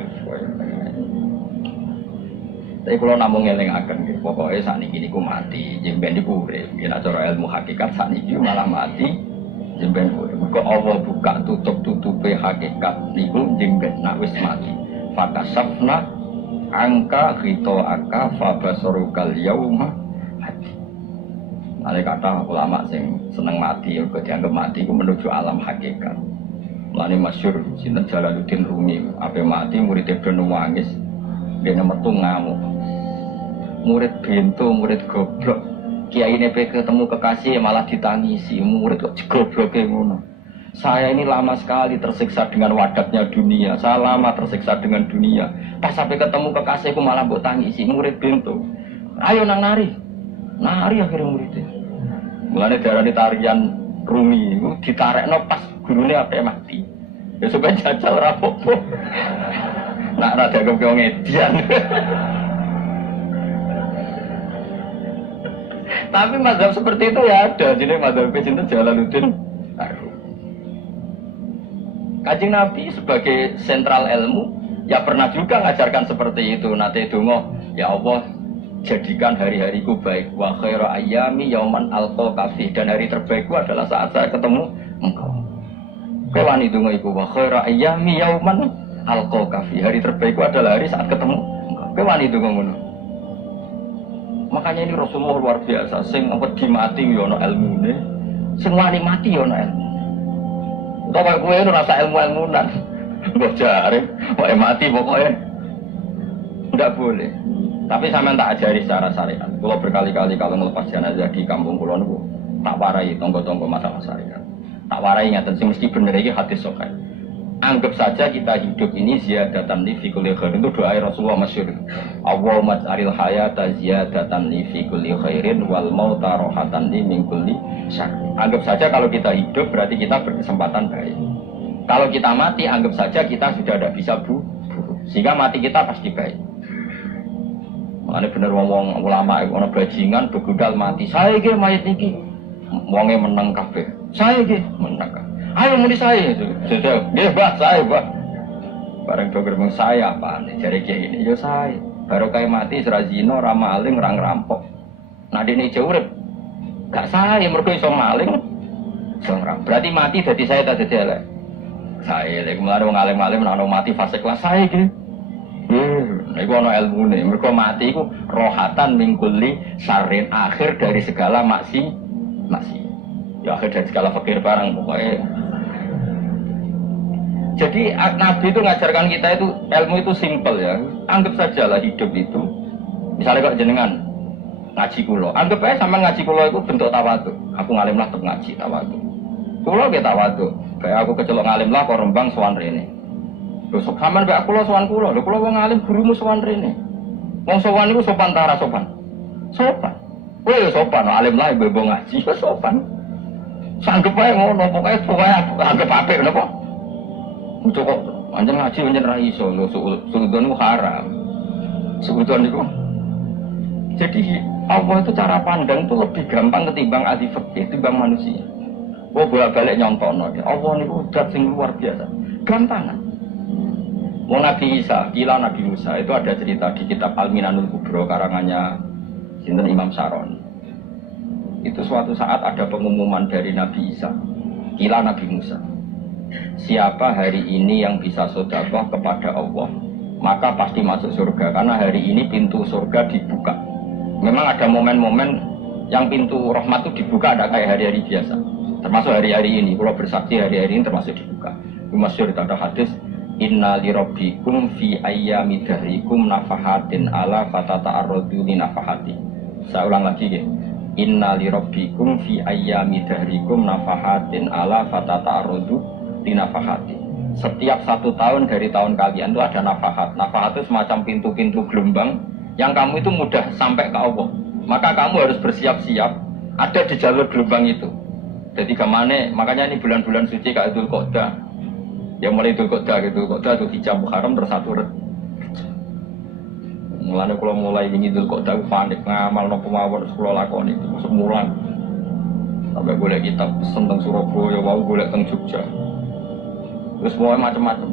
Tapi kalau namung ngelingaken nggih, pokoke sakniki niku mati, jemben niku urip. Yen cara ilmu hakikat sakniki malah mati. Jemben urip. Mergo Allah buka tutup-tutupe hakikat niku jemben nak wis mati. Fakasafna angka aka fabasarukal yauma hati. Ada kata ulama sing seneng mati, ya dianggap mati itu menuju alam hakikat. Mulane masyhur sinten Jalaluddin Rumi, ape mati muridé do nangis, dene metu ngamuk. Murid bento, murid goblok. Kiyaine pe ketemu kekasih malah ditangisi, murid kok gobloke ngono. Saya ini lama sekali tersiksa dengan wadatnya dunia. Saya lama tersiksa dengan dunia. Pas sampai ketemu kekasihku malah mbok tangisi, murid bento. Ayo nang nari. Nari akhirnya muridnya. Mulane diarani tarian Rumi iku ditarekno pas gurune ape mati. Ya supaya jajal ora apa-apa. Nak ra dianggap wong edian. Tapi mazhab seperti itu ya ada. Jadi mazhab sinten Jalaluddin Arumi. Kanjeng Nabi sebagai sentral ilmu Ya pernah juga ngajarkan seperti itu. Nate dongo, ya Allah jadikan hari-hariku baik. Wa khairu ayyami yauman alqa fi, dan hari terbaikku adalah saat saya ketemu engkau. Kowe wani dongo iku wa khairu ayyami yauman alqa fi. Hari terbaikku adalah hari saat ketemu engkau. Kowe wani dongo ngono. Makanya ini Rasulullah luar biasa, sing wedi mati yo ono ilmune, sing wani mati yo ono ilmu. Utawa kowe rasa ilmu-ilmunan. Mbok jare, kok mati pokoknya enggak boleh. Tapi sampean tak ajari secara syariat. Kalau berkali-kali kalau melepas jenazah di kampung kula niku tak warai tonggo-tonggo masalah syariat. Tak warai ngaten sing mesti bener iki hadis sahih. Anggap saja kita hidup ini ziyadatan li fi kulli khairin, itu doa Rasulullah masyhur. Allahumma ij'alil hayata ziyadatan li fi kulli khairin wal mauta rahatan li min kulli syarr. Anggap saja kalau kita hidup berarti kita berkesempatan baik. Kalau kita mati, anggap saja kita sudah tidak bisa buruk. Sehingga mati kita pasti baik. Makanya bener ngomong ulama, orang bajingan, begudal mati. Saya ke mayat ini. Wongnya menang kabeh. Saya ke menang kabeh. Ayo muni saya. Sudah, dia bah, saya bah. Bareng dokter ngomong saya apa nih? Jadi kayak gini, yo saya. Baru kayak mati, serazino, ramaling, orang rampok. Nah di ini jauh gak saya, mereka iso maling. Berarti mati jadi saya tak jadi elek. Saya lagi kemarin wong alim-alim nang mati fase kelas saya gitu. Iku ana ilmune. Mergo mati iku rohatan mingkuli sarin, akhir dari segala maksi. Ya akhir dari segala fakir barang pokoknya. Jadi Nabi itu ngajarkan kita itu ilmu itu simpel ya. Anggap saja lah hidup itu. Misalnya kok jenengan ngaji kula, anggap aja sama ngaji kula itu bentuk tawadhu. Aku ngalim lah tetep ngaji tawadhu. Kula ge tawadhu. Kayak aku kecelok ngalim lah kok Rembang sowan rene. Lho sampean kayak kula sowan kula. Lho kula wong ngalim gurumu sowan rene. Wong sowan niku sopan ta ora sopan? Sopan. Kowe yo sopan, alim lah ibu ngaji yo sopan. Sanggep ae ngono, pokoke anggap apik napa? Cukup anjen ngaji anjen ra iso lho suudon niku haram. Suudon niku. Jadi Allah itu cara pandang itu lebih gampang ketimbang ahli fikih, ketimbang manusia. Oh bolak-balik nyontono, Allah ini udah sing luar biasa, gampangan. Mau Nabi Isa, kila Nabi Musa itu ada cerita di kitab Al-Minanul Kubro karangannya Sinten Imam Saroni. Itu suatu saat ada pengumuman dari Nabi Isa, kila Nabi Musa. Siapa hari ini yang bisa sedekah kepada Allah, maka pasti masuk surga. Karena hari ini pintu surga dibuka. Memang ada momen-momen yang pintu rahmat itu dibuka, ada kayak hari-hari biasa. Termasuk hari-hari ini, kalau bersaksi hari-hari ini termasuk dibuka. Masyhur ada hadis, Inna li rabbikum fi ayyami dahrikum nafahatin ala fatata'arradu li nafahati. Saya ulang lagi ya. Inna li rabbikum fi ayyami dahrikum nafahatin ala fatata'arradu li nafahati. Setiap 1 tahun dari tahun kalian itu ada nafahat. Nafahat itu semacam pintu-pintu gelombang yang kamu itu mudah sampai ke Allah. Maka kamu harus bersiap-siap ada di jalur gelombang itu. Jadi kemana? Makanya ini bulan-bulan suci kayak Dzul Qa'dah. Ya mulai Dzul Qa'dah gitu, Qa'dah itu hijab Muharram tersatur. Mulane kalau mulai ini Dzul Qa'dah panik ngamal nopo mawon sekolah lakoni itu semulan. Sampai boleh kitab pesen teng Surabaya, wau boleh teng Jogja. Terus semuanya macam-macam.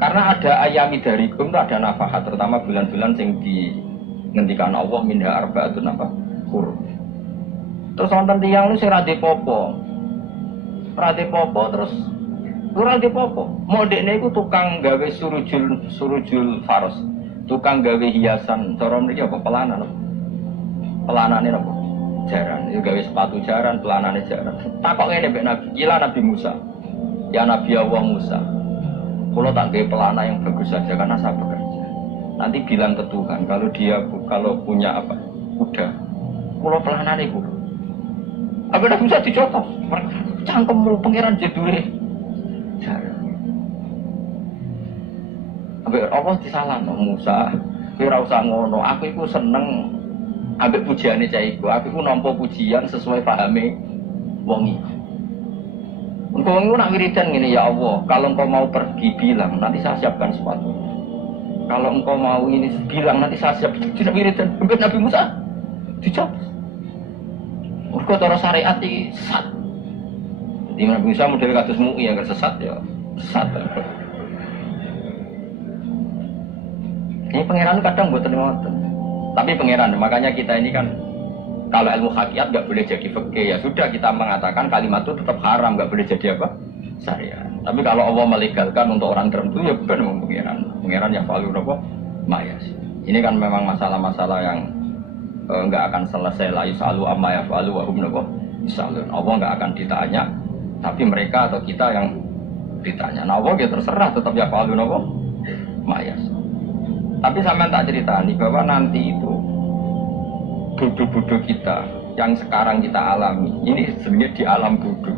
Karena ada ayami darikum itu ada nafahat, terutama bulan-bulan yang dinghentikan Allah minha arba'atun apa? Huruf. Terus wonten tiyang lu sing ra dipopo. Ra dipopo terus ora dipopo. Modekne iku tukang gawe surujul faros. Tukang gawe hiasan, cara mriki apa pelanan. Pelanane napa? Jaran. Iku gawe sepatu jaran, pelanane jaran. Takok ngene mbek Nabi, kila Nabi Musa. Ya Nabi Allah Musa. Kalau tak gawe pelana yang bagus saja karena saya bekerja. Nanti bilang ke Tuhan kalau punya apa? Kuda. Kalau pelanane iku apa dah bisa dicontoh? Cangkemmu pangeran jedure. Ambek Allah disalahno Musa. Kowe ora usah ngono. Aku iku seneng ambek pujiane cah iku. Aku iku nampa pujian sesuai pahame wong iki. Engkau nak wiridan gini, ya Allah, kalau engkau mau pergi bilang, nanti saya siapkan sesuatu. Kalau engkau mau ini bilang, nanti saya siap. Tidak wiridan, sampai Nabi Musa dijawab. Engkau cara syariat ini sesat. Jadi Nabi Musa model kados MUI yang sesat ya, sesat. Ini pangeran kadang buat ngoten. Tapi pangeran, makanya kita ini kan kalau ilmu hakikat nggak boleh jadi fikih, ya sudah kita mengatakan kalimat itu tetap haram, nggak boleh jadi apa? Syariat. Tapi kalau Allah melegalkan untuk orang tertentu ya bukan pangeran. Pangeran yang paling apa? Mayas. Ini kan memang masalah-masalah yang nggak akan selesai lah. Yusalu amma yafalu wa hum yusalun. Allah nggak akan ditanya, tapi mereka atau kita yang ditanya. Nah Allah ya terserah tetap yafalu apa? Mayas. Tapi sampean tak ceritani bahwa nanti itu bodoh-bodoh kita yang sekarang kita alami ini sebenarnya di alam bodoh.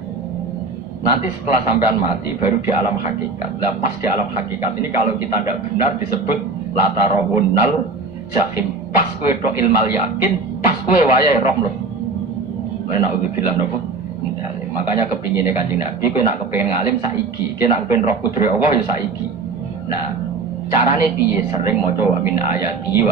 Nanti setelah sampean mati baru di alam hakikat. Nah pas di alam hakikat ini kalau kita tidak benar disebut latarawunnal jahim. Pas kue do ilmal yakin, pas kue wayai roh loh. Naudzubillah nopo. Makanya kepinginnya Kanjeng Nabi, kue nak kepingin ngalim saiki, kue nak kepingin roh kudri Allah ya saiki. Nah carane piye sering maca wa min ayati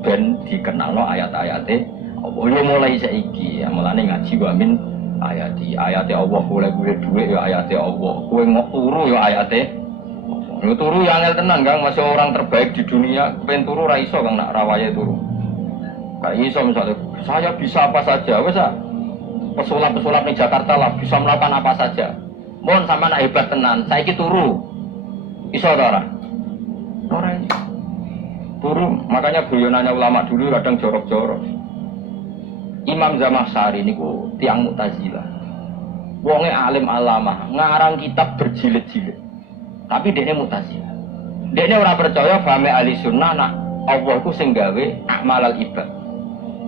ben dikenalno ayat-ayate Allah yo mulai saiki ya mulane ngaji wa min ayati Allah boleh duit ya ayate Allah kowe turu ya ayate yo turu ya angel tenan Kang masih orang terbaik di dunia pengen turu ra iso Kang nak rawaye turu gak iso misalnya saya bisa apa saja wis pesulap-pesulap di Jakarta lah bisa melakukan apa saja mohon sama nak hebat tenan saiki turu iso ta ora orang turu, makanya guyonannya ulama dulu kadang jorok-jorok. Imam Zamakhsyari niku tiang Mu'tazilah. Wonge alim alamah, ngarang kitab berjilid-jilid. Tapi dekne Mu'tazilah. Dekne ora percaya bahwa ahli sunnah nak Allah ku sing gawe amalal ibad.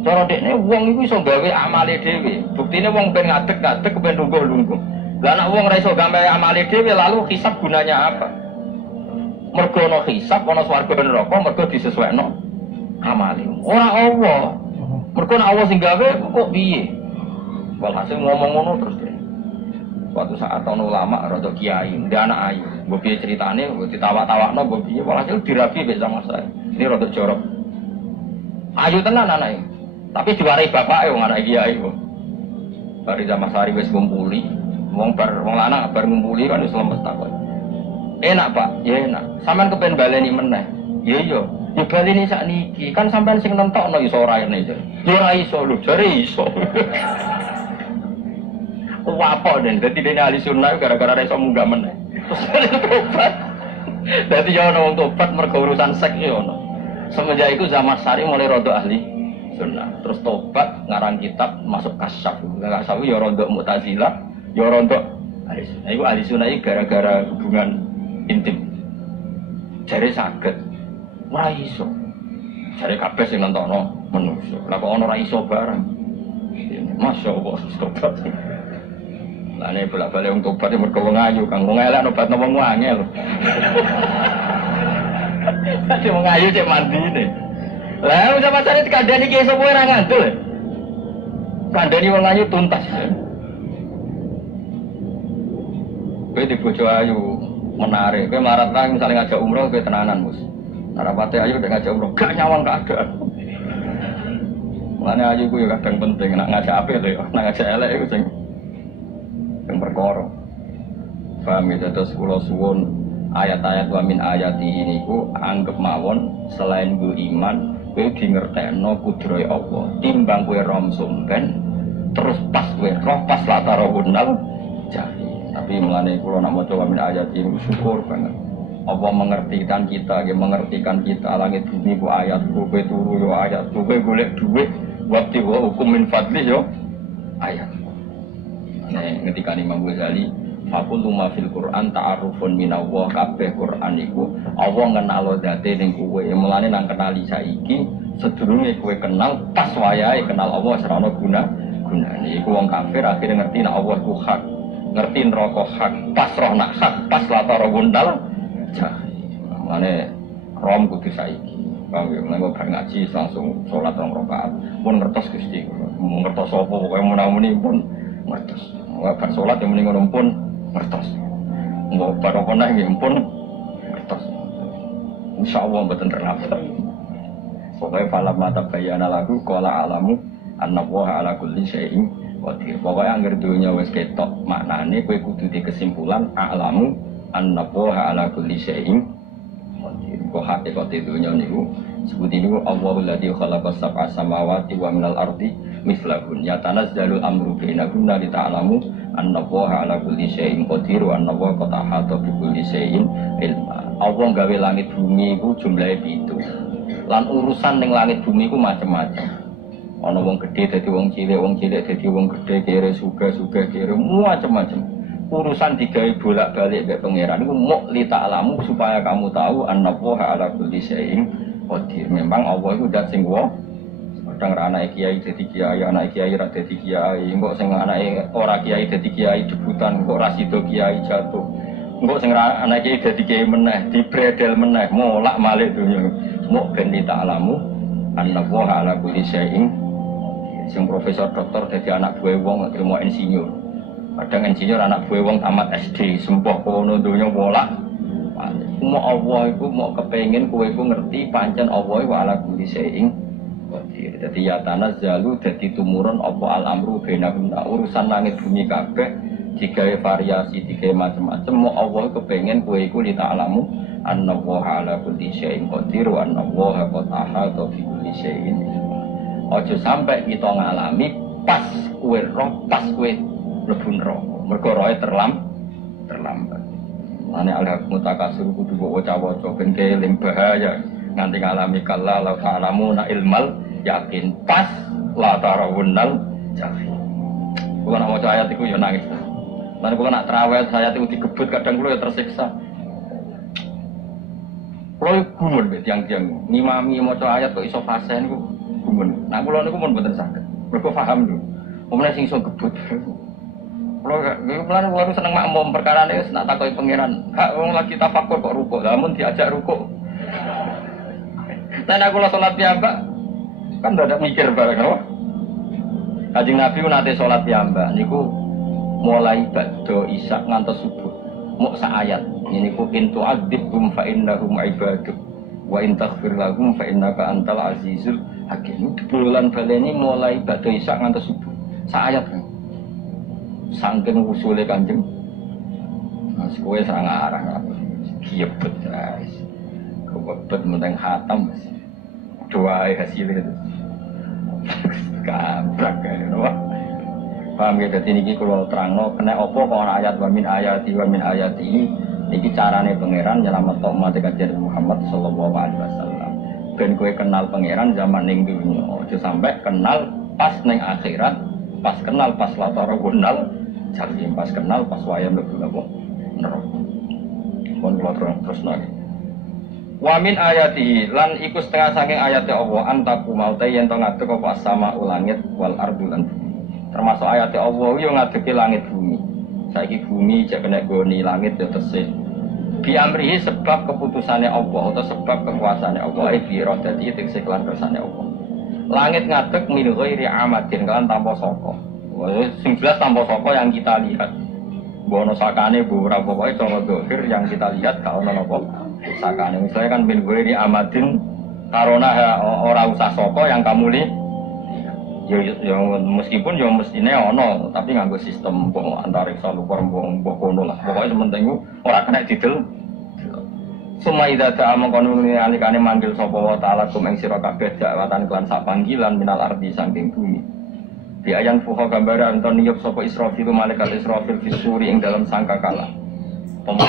Cara dekne wong iku iso gawe amale dhewe. Buktine wong ben ngadeg-ngadeg ben lungguh-lungguh. Lah nek wong ora iso gawe amale dhewe lalu hisab gunanya apa? Mergo ana hisab ana swarga neraka mergo disesuaikno amale. Ora Allah. Mergo nek Allah sing gawe kok piye? Walhasil ngomong ngono terus deh. Suatu saat ana ulama rada kiai, ndek anak ayu. Mbok piye critane, mbok ditawa-tawakno mbok piye walhasil dirabi mek sama saya. Ini rada jorok. Ayu tenan anake. Tapi diwarai bapake wong anak kiai kok. Bari Zamakhsyari wis ngumpuli, wong lanang bar ngumpuli kan wis lemes takon. Enak Pak, ya enak. Sampean kepen baleni meneh. Ya iya, ya baleni sakniki. Kan sampean sing nentokno iso ora ene. Ya ora iso lho, jare iso. Wapo den, dadi dene ahli sunnah gara-gara ora iso munggah meneh. Terus tobat. Dadi yo ono wong tobat mergo urusan seks yo ono. Semenjak itu Zamakhsyari mulai rada ahli sunnah. Terus tobat ngarang kitab masuk kasyaf. Kasyaf yo rada Mu'tazilah, yo rada ahli sunnah. Iku ahli sunnah iki gara-gara hubungan intim. Jare saged. Ora iso. Jare kabeh sing nentokno menungso. Lah kok ana ora iso bareng. Masyaallah tobat. Lah nek bolak-balik wong tobat mergo wong ayu, Kang wong elek nobatno wong angel. Dadi wong ayu cek mandine. Lah udah pasare dikandani ki iso kowe ora ngandel. Kandani wong ayu tuntas. Kowe di bojo ayu menarik, kowe marat nang misalnya ngajak umroh kowe tenanan mus. Narapate ayu nek ngajak umroh gak nyawang keadaan. Mulane ayu ku ya kadang penting nek ngajak apik lho ya, nek ngajak elek iku sing perkara. Paham ya terus kula suwun ayat-ayat wa min ayati niku anggap mawon selain go iman kowe dingertekno kudrohe Allah. Timbang kowe rom sumpen terus pas kowe roh pas latarawunal jahil. Tapi mulane kula nak maca min ayat ini syukur banget. Allah mengertikan kita, dia mengertikan kita langit bumi ku ayat, kowe turu yo ayat, kowe golek dhuwit waktu hukum min fadli yo ayat. Nek ngetika Imam Ghazali, "Faqulu ma fil Qur'an ta'arufun minallah kabeh Qur'an iku Allah ngenalo date ning kowe." Mulane nang kenali saiki sedurunge kowe kenal pas wayahe kenal Allah serana gunane. Iku wong kafir akhirnya ngerti nek Allah ku hak. Ngerti neraka hak, pas roh nak hak, pas latara gundal jahil. Mane rom kudu saiki. Paham ya, nek bar ngaji langsung salat 2 rakaat. Pun ngertos Gusti, ngertos apa pokoke menamuni pun ngertos. Bar salat yang muni ngono pun ngertos. Mbok bar apa neh pun ngertos. Insyaallah mboten terlambat. Pokoke falam mata bayana lagu qala alamu annallaha ala kulli syai'in qadir. Pokoknya anggar dunya wis ketok maknane kowe kudu di kesimpulan a'lamu annallaha ala kulli syai'in qadir. mergo hakikat dunya niku sebut niku Allahul ladzi khalaqas sab'a samawati wa minal ardi mislahun yatanazzalul amru bainahunna lita'lamu annallaha ala kulli syai'in qadir wa annallaha qad ahata bi kulli syai'in ilma. Allah gawe langit bumi iku jumlahe 7. Lan urusan ning langit bumi iku macam-macam. Ana wong gedhe dadi wong cilik dadi wong gedhe, kere sugih kere macam-macam. Urusan digawe bolak-balik mbek pangeran iku muk li ta'lamu supaya kamu tahu annallaha ala kulli syai'in qadir. Memang Allah iku zat sing kuwasa. Kadang anak kiai dadi kiai, anak kiai ra dadi kiai, engko sing anake ora kiai dadi kiai debutan, engko ra sida kiai jatuh. Engko sing anak kiai dadi kiai meneh, dibredel meneh, molak malih dunya. Muk ben li ta'lamu annallaha ala kulli syai'in. Sing profesor doktor dadi anak buah wong ilmu insinyur. Kadang insinyur anak buah wong tamat SD, sempoh kono donya bolak. Mau Allah iku mau kepengin kowe iku ngerti pancen Allah iku ala kulli syai'in qadir. Dadi ya tanazzalu dadi tumurun apa al-amru bainahum urusan langit bumi kabeh digawe variasi digawe macam-macam. Mau Allah kepengin kowe iku li ta'lamu annallaha ala kulli syai'in qadir wa annallaha qad ahata bi kulli syai'in. Ojo sampai kita ngalami pas kue roh, pas kue lebih roh. Mergo rohe terlambat. Ane alhaq mutakasir kudu waca-waca ben keling bahaya nganti ngalami kala la ta'lamuna ilmal yakin pas la tarawunnal jahil. Kulo nak maca ayat iku ya nangis. Lan kulo nak traweh ayat iku digebut kadang kulo ya tersiksa. Kulo gumun mbek tiang-tiang ngimami maca ayat kok iso fase niku gumun. Nah kula niku mun mboten saged. Mergo paham lho. Omene sing iso gebut. Kula seneng makmum perkarane wis nak takoki pangeran. Kak wong lagi tafakur kok rukuk. Lah mun diajak rukuk. Ten aku salat piyambak kan ndak mikir bareng apa. Kanjeng Nabi nate salat piyambak niku mulai badha isya ngantos subuh. Muk sak ayat. Niku intu adzibhum fa innahum ibaduk. Wa in taghfir lahum fa innaka antal azizul hakim. Bulan baleni mulai badhe isya ngantos subuh. Sak ayat kan. Saking usule Kanjeng. Mas kowe sak ngarang apa. Kiyebet guys. Kebet menteng khatam. Doae hasilnya itu. Kabrak kae lho. Paham ya dadi niki kula terangno kena apa kok ana ayat wa min ayati iki carane pangeran nyelametno umat Kanjeng Muhammad sallallahu alaihi wasallam. Ben kowe kenal pangeran zaman ning dunya, aja sampai kenal pas ning akhirat, pas kenal pas latara gunal, jadi pas kenal pas wayah mlebu apa neraka. Pun kula terus nang. Wa min ayati lan iku setengah saking ayate Allah antaku maute yen to ngadeg apa sama ulangit wal ardu lan termasuk ayate Allah yo ngadegi langit bumi. Saiki bumi jek kena goni langit yo tesih. Bi amrihi sebab keputusannya Allah atau sebab kekuasaannya Allah iki rodati tegese kelan kersane Allah. Langit ngadeg min ghairi amadin kan tanpa saka. Sing jelas tanpa saka yang kita lihat. Bono sakane beberapa pokoke cara dohir yang kita lihat gak ono napa sakane. Misalnya kan min ghairi amadin karena ora usah saka yang kamu lihat. Ya meskipun ya mestine ono tapi nganggo sistem antariksa luar mbok kono lah. Pokoke sementing ora kena didel. Sumaida ta amangkono alikane manggil sapa wa taala kum ing sira kabeh dakwatan kelan sak panggilan minal ardi saking bumi. Di ayan fuha gambar anton niyop sapa Israfil malaikat Israfil fisuri ing dalam sangkakala. Apa?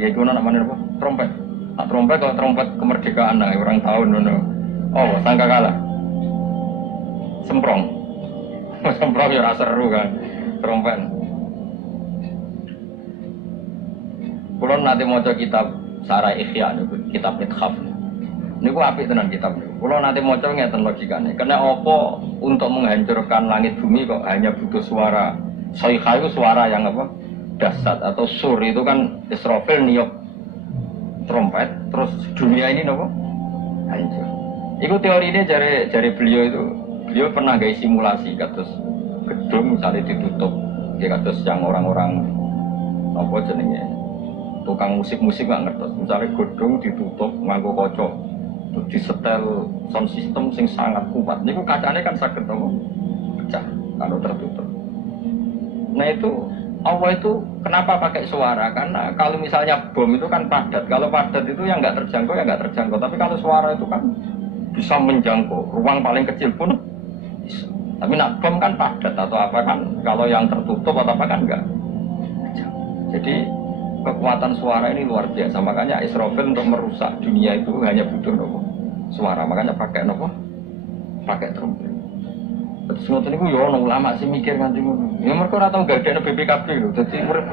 Ya iku ana namane apa? Trompet. Nah, trompet kalau trompet kemerdekaan nah orang tahun ngono. Oh, sangkakala. Semprong ya rasa seru kan trompet. Kalau nanti mau kitab Sarah Ikhya kitab Ithaf ini aku apik tenan kitab ini. Kalau nanti mau ngeten logikanya karena apa untuk menghancurkan langit bumi kok hanya butuh suara soikha itu suara yang apa dasar atau sur itu kan Israfil niup trompet terus dunia ini apa hancur. Itu teori ini jari beliau itu. Beliau pernah gaya simulasi kados gedung misalnya ditutup, ya kados yang orang-orang apa jenenge tukang musik nggak ngertos. Misalnya gedung ditutup nganggo kaca, terus disetel sound system sing sangat kuat. Niku kacanya kan sakit apa pecah kalau tertutup. Nah itu Allah itu kenapa pakai suara? Karena kalau misalnya bom itu kan padat. Kalau padat itu yang nggak terjangkau ya nggak terjangkau. Tapi kalau suara itu kan bisa menjangkau. Ruang paling kecil pun bisa. Tapi nak bom kan padat atau apa kan? Kalau yang tertutup atau apa kan nggak. Jadi kekuatan suara ini luar biasa. Makanya Israfil untuk merusak dunia itu hanya butuh nopo suara. Makanya pakai nopo, pakai trompet. Terus ngoten niku yo ono ulama sing mikir nganti ngono. Ya mergo ora tau gadekno BPKB lho, dadi urip.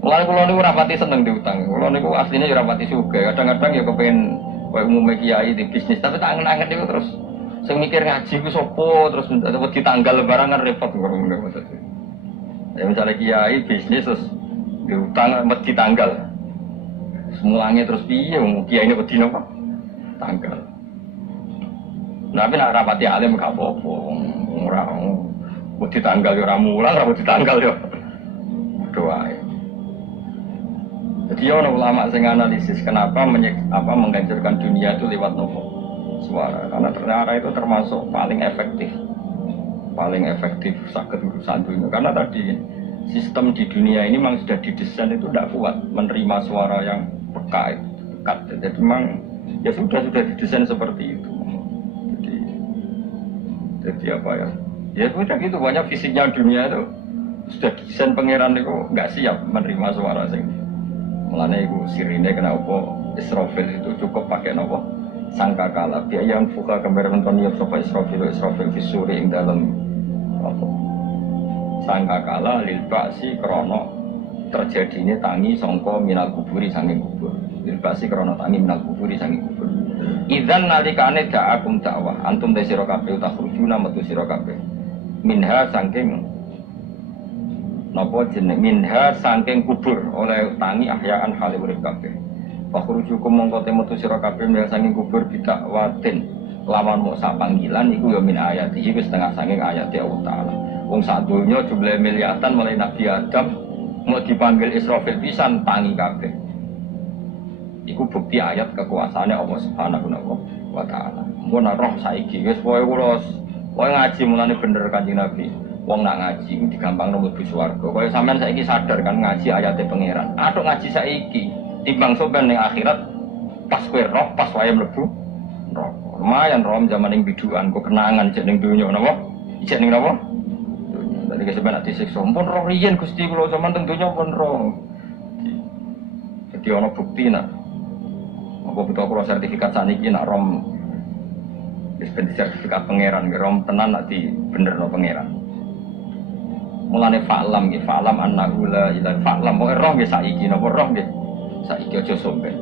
Mulane kula niku ora pati seneng diutang. Kula niku asline ora pati sugih. Kadang-kadang ya kepengin koyo umume kiai di bisnis, tapi tak angen-angen niku terus sing mikir ngaji ku sapa, terus wedi tanggal lebaran kan repot ngono maksudnya. Ya misalnya kiai bisnis terus diutang wedi tanggal. Semulane terus piye wong kiai ini wedi napa? Tanggal. Tapi nak rapati alim gak apa-apa, orang mau ditanggal ya orang mulang, orang mau ditanggal ya doa. Jadi orang ulama yang analisis kenapa menghancurkan dunia itu lewat nopo suara, karena ternyata itu termasuk paling efektif sakit urusan dunia. Karena tadi sistem di dunia ini memang sudah didesain itu tidak kuat menerima suara yang pekat. Jadi memang ya sudah didesain seperti itu. Jadi apa ya? Ya sudah gitu, banyak fisiknya dunia itu sudah desain pangeran itu nggak siap menerima suara sing. Mulanya itu sirine kenapa Israfil itu cukup pakai nopo sangkakala. Dia yang buka gambar nonton ya sopa Israfil visuri ing dalam apa? Sangkakala lil ba'si krono terjadinya tangi songko minal kuburi sanging kubur. Lil ba'si krono tangi minal kuburi sanging kubur. Idzan nalikane da'akum dakwah antum te sira kabeh takhrujuna metu sira kabeh minha saking napa jeneng minha saking kubur oleh tangi ahyaan hale urip kabeh fakhrujukum mongko te metu sira kabeh minha saking kubur bidakwatin lawan mok sak panggilan iku ya min ayat iki wis setengah saking ayat Allah taala wong sak donya jumlah miliatan mulai Nabi Adam mau dipanggil Israfil pisan tangi kabeh. Iku bukti ayat kekuasaannya Allah Subhanahu wa Ta'ala. Mun roh saiki wis pokoke kula ngaji mulane bener Kanjeng Nabi. Wong nak ngaji iku digampangno mlebu swarga. Kaya sampean saiki sadar kan ngaji ayate pangeran. Atuk ngaji saiki timbang sampean ning akhirat pas kowe roh pas wae mlebu neraka. Lumayan roh zaman ning biduan kok kenangan jek ning donya napa? Jek ning napa? Donya. Dadi sampean ati siksa pun roh riyen Gusti kula sampean teng donya pun roh. Jadi ana bukti nak apa betul kalau sertifikat saniki nak rom dispensi sertifikat pangeran rom tenan nanti bener no pangeran mulane fa'lam nggih fa'lam annahu la ilaha fa'lam kok roh nggih saiki napa roh nggih saiki aja somben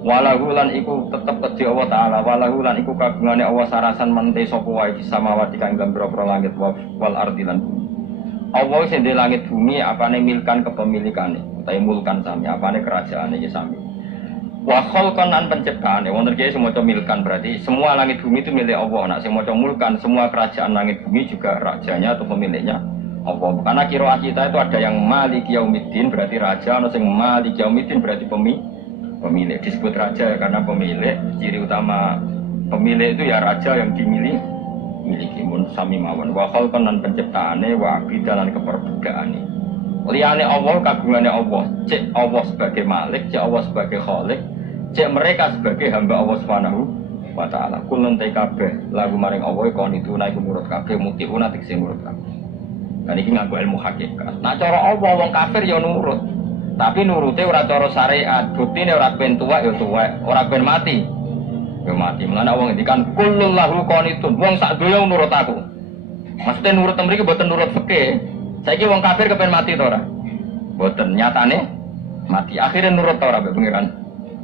walahu lan iku tetep kedhi Allah taala walahu lan iku kagungane Allah sarasan mente sapa wae di samawati kang gambro langit wal ardi lan bumi Allah sing langit bumi apane milkan kepemilikane utawa mulkan sami apane kerajaane iki sami wa khalqan an penciptaan wong terjadi semua milkan berarti semua langit bumi itu milik Allah. Nak semua mulkan semua kerajaan langit bumi juga rajanya atau pemiliknya Allah. Karena qiraah kita itu ada yang Malik Yaumiddin berarti raja, ada yang Malik Yaumiddin berarti pemilik. Disebut raja ya karena pemilik. Ciri utama pemilik itu ya raja yang dimiliki mun sami mawon. Wa khalqan an penciptaane wa abidalan keperbudaane. Liyane Allah kagungane Allah. Cek Allah sebagai Malik, cek Allah sebagai Khalik. Cek mereka sebagai hamba Allah Subhanahu wa Ta'ala. Kulun te kabeh lagu maring Allah kon itu naik nurut kabeh mutiuna tekse nurut kabeh. Kan iki nganggo ilmu hakikat. Nah cara Allah wong kafir ya nurut. Tapi nurute ora cara syariat. Buktine ora ben tuwek ya tuwek, ora ben mati. Ya mati. Mulane wong ngendikan kullu lahu qanitun. Wong sak donya nurut aku. Maksudnya nurut mriki mboten nurut fikih. Saiki wong kafir kepen mati to ora? Mboten nyatane mati. Akhirnya nurut to ora mbek pengiran?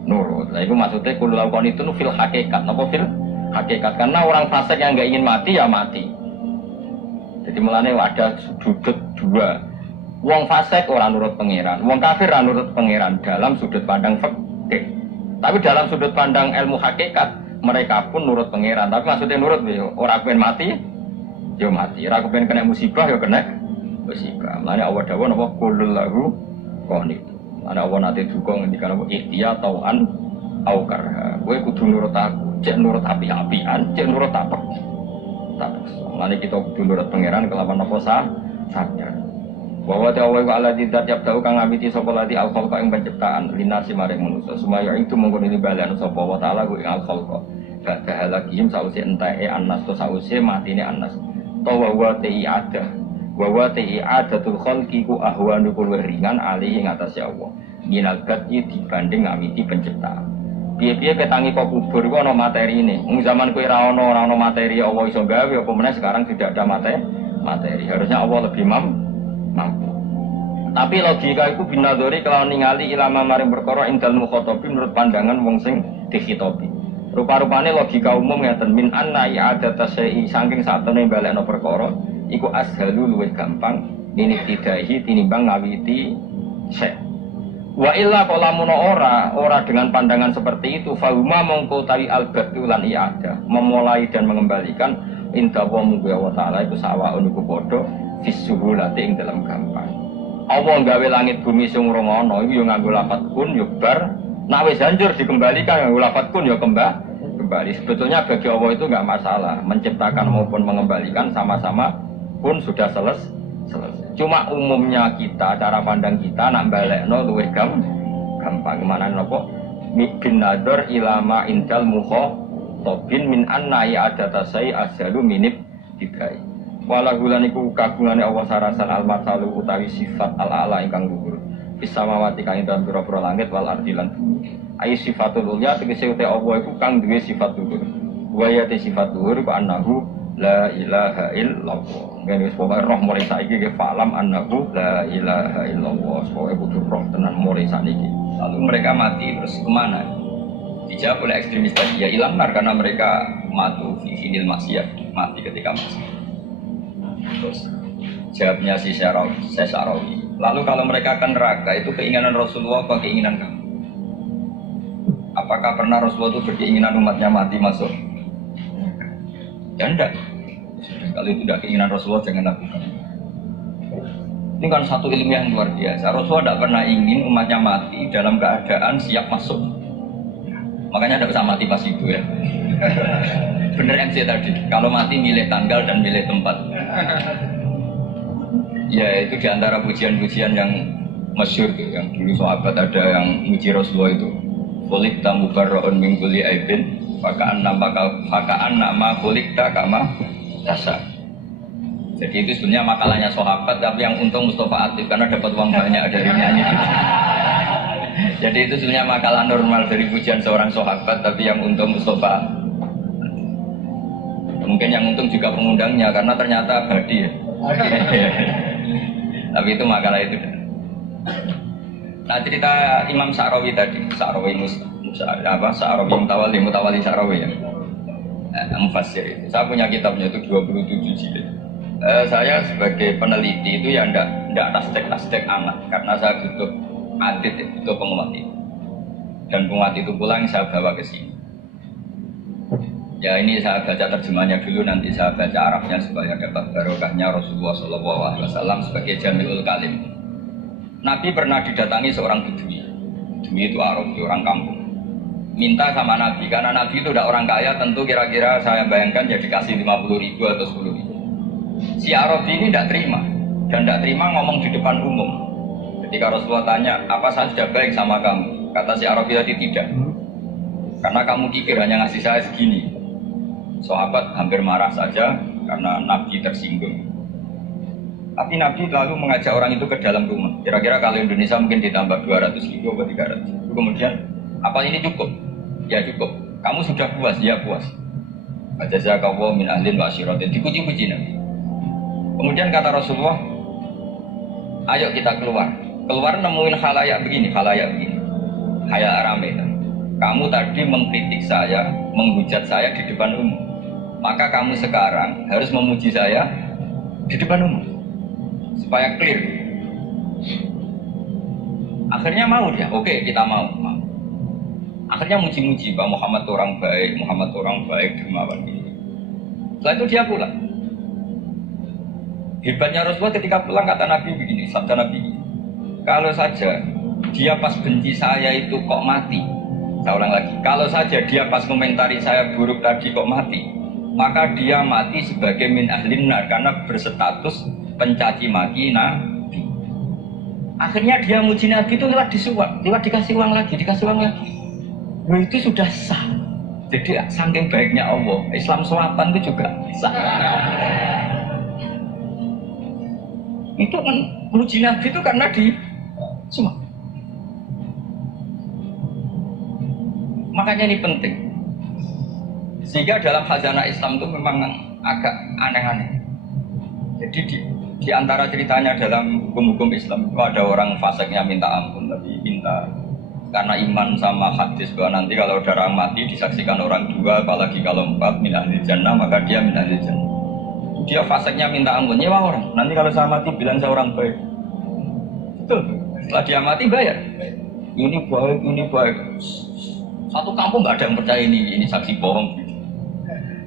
Nurut. Lah iku maksudnya kullu lakon itu fil hakikat. Napa fil hakikat? Karena orang fasik yang enggak ingin mati ya mati. Jadi mulane ada sudut dua. Wong fasik ora nurut pengiran, wong kafir ora nurut pengiran dalam sudut pandang fikih. Tapi dalam sudut pandang ilmu hakikat mereka pun nurut pengiran. Tapi maksudnya nurut ora kepen mati, ya mati. Ora kepen kena musibah ya kena musibah. Mulane Allah dawuh napa kullu lahu qanit. Ana Allah nate duka ngendikan apa ihtiya tauan au karha. Kowe kudu nurut aku, cek nurut api-apian, cek nurut apa? Tak. Mulane kita kudu nurut pangeran kelawan apa sadar. Bahwa ta'awai wa ala didat yabda'u kang ngabiti sapa lati al-khalqa ing penciptaan linasi maring manusa sumaya itu mongkon ini balen sapa wa ta'ala ku ing al-khalqa gak halakihim sause enteke annas to sause matine annas to wa ada wa adatul khalqi ku ahwanu kul ringan ali ing atase Allah minal gati dibanding ngabiti penciptaan piye-piye ketangi kok kubur ku ana materine wong zaman kowe ora ana materi Allah iso gawe apa meneh sekarang tidak ada materi harusnya Allah lebih mampu. Tapi logika itu binadori kalau ningali ilama maring perkara indal mukhotobi menurut pandangan wong sing dikhitobi. Rupa-rupane logika umum ngeten min anna i'adata syai'i saking satene balekno perkara iku ashalu luwih gampang ini tidaihi tinimbang ngawiti syai'. Wa illa qalamun ora dengan pandangan seperti itu fauma mongko tawi al-batu lan i'adah memulai dan mengembalikan inda wa munggu wa ta'ala iku sawaun iku padha fisuhulati ing dalam gampang. Allah nggawe langit bumi sing ora ana iku yo nganggo lafat kun yo bar nek wis hancur dikembalikan nganggo lafat kun yo kembali. Sebetulnya bagi Allah itu enggak masalah menciptakan maupun mengembalikan sama-sama pun sudah selesai. Cuma umumnya kita cara pandang kita nak balekno luwih gampang mana napa bin nadar ilama indal mukhatabin min anna i'adata sai asyalu minib dibai. Wala gulaniku kagungane Allah sarasan al-masalu utawi sifat al-ala ingkang luhur. Bisamawati kang dalam pira-pira langit wal ardi lan bumi. Ai sifatul ulya tegese uta Allah iku kang duwe sifat luhur. Wa ya sifat luhur ku annahu la ilaha illallah. Ngene wis pokoke roh mulai saiki ge falam annahu la ilaha illallah. Pokoke kudu roh tenan mulai saiki. Lalu mereka mati terus kemana? Dijawab oleh ekstremis tadi ya ilang karena mereka matu fi hinil maksiat, mati ketika maksiat. Terus jawabnya si Syarawi. Lalu kalau mereka akan neraka itu keinginan Rasulullah apa keinginan kamu? Apakah pernah Rasulullah itu berkeinginan umatnya mati masuk? Ya enggak. Kalau itu tidak keinginan Rasulullah jangan lakukan. Ini kan satu ilmu yang luar biasa. Rasulullah tidak pernah ingin umatnya mati dalam keadaan siap masuk. Makanya tidak bisa mati pas itu ya. Bener MC tadi, kalau mati milih tanggal dan milih tempat. Ya itu diantara pujian-pujian yang masyhur tuh, yang dulu sahabat ada yang muji Rasulullah itu. Kulik tamu barroon mingguli aibin, fakaan nama kulik tak kama tasa. Jadi itu sebenarnya makalahnya sahabat, tapi yang untung Mustafa Atif karena dapat uang banyak dari nyanyi. Jadi itu sebenarnya makalah normal dari pujian seorang sahabat, tapi yang untung Mustafa. Mungkin yang untung juga pengundangnya karena ternyata abadi ya. Tapi itu makalah itu. Nah cerita Imam Syarawi tadi, Syarawi Syarawi Mutawali Syarawi ya. Mufassir itu. Saya punya kitabnya itu 27 jilid. Saya sebagai peneliti itu ya enggak tasdek anak karena saya butuh adit, butuh penguat itu. Dan penguat itu pulang saya bawa ke sini. Ya ini saya baca terjemahnya dulu, nanti saya baca Arabnya supaya dapat barokahnya Rasulullah SAW sebagai Jamiul Kalim. Nabi pernah didatangi seorang Bedui. Bedui itu Arabi, orang kampung. Minta sama Nabi, karena Nabi itu tidak orang kaya, tentu kira-kira saya bayangkan ya dikasih 50.000 atau 10.000. Si Arabi ini tidak terima, dan tidak terima ngomong di depan umum. Ketika Rasulullah tanya, apa saya sudah baik sama kamu? Kata si Arabi tadi tidak. Karena kamu pikir hanya ngasih saya segini. Sahabat hampir marah saja karena Nabi tersinggung. Tapi Nabi lalu mengajak orang itu ke dalam rumah. Kira-kira kalau Indonesia mungkin ditambah 200.000 atau 300. Kemudian, apa ini cukup? Ya cukup. Kamu sudah puas? Ya puas. Jazakallahu min ahlin wa asyiratin. Dipuji-puji Nabi. Kemudian kata Rasulullah, ayo kita keluar. Keluar nemuin khalayak begini. Khalayak rame. Kamu tadi mengkritik saya, menghujat saya di depan umum. Maka kamu sekarang harus memuji saya di depan umum supaya clear. Akhirnya mau dia, oke kita mau. Akhirnya muji-muji bahwa Muhammad orang baik, dermawan ini. Setelah itu dia pulang. Hebatnya Rasulullah ketika pulang kata Nabi begini, sabda Nabi begini, kalau saja dia pas benci saya itu kok mati. Saya ulang lagi, kalau saja dia pas komentari saya buruk tadi kok mati, maka dia mati sebagai min ahlin nar karena berstatus pencaci maki Nabi. Akhirnya dia muji Nabi itu lewat disuap, lewat dikasih uang lagi, dikasih uang lagi. Nah, itu sudah sah. Jadi saking baiknya Allah, Islam suapan itu juga sah. Itu kan muji Nabi itu karena di suap. Makanya ini penting. Sehingga dalam khazanah Islam itu memang agak aneh-aneh. Jadi di antara ceritanya dalam hukum-hukum Islam itu ada orang fasiknya minta ampun, tapi minta karena iman sama hadis bahwa nanti kalau ada orang mati disaksikan orang dua, apalagi kalau empat min ahli jannah, maka dia min ahli jannah. Dia fasiknya minta ampun, nyewa orang. Nanti kalau saya mati bilang saya orang baik. Betul. Setelah dia mati bayar. Ini baik, ini baik. Satu kampung nggak ada yang percaya ini saksi bohong.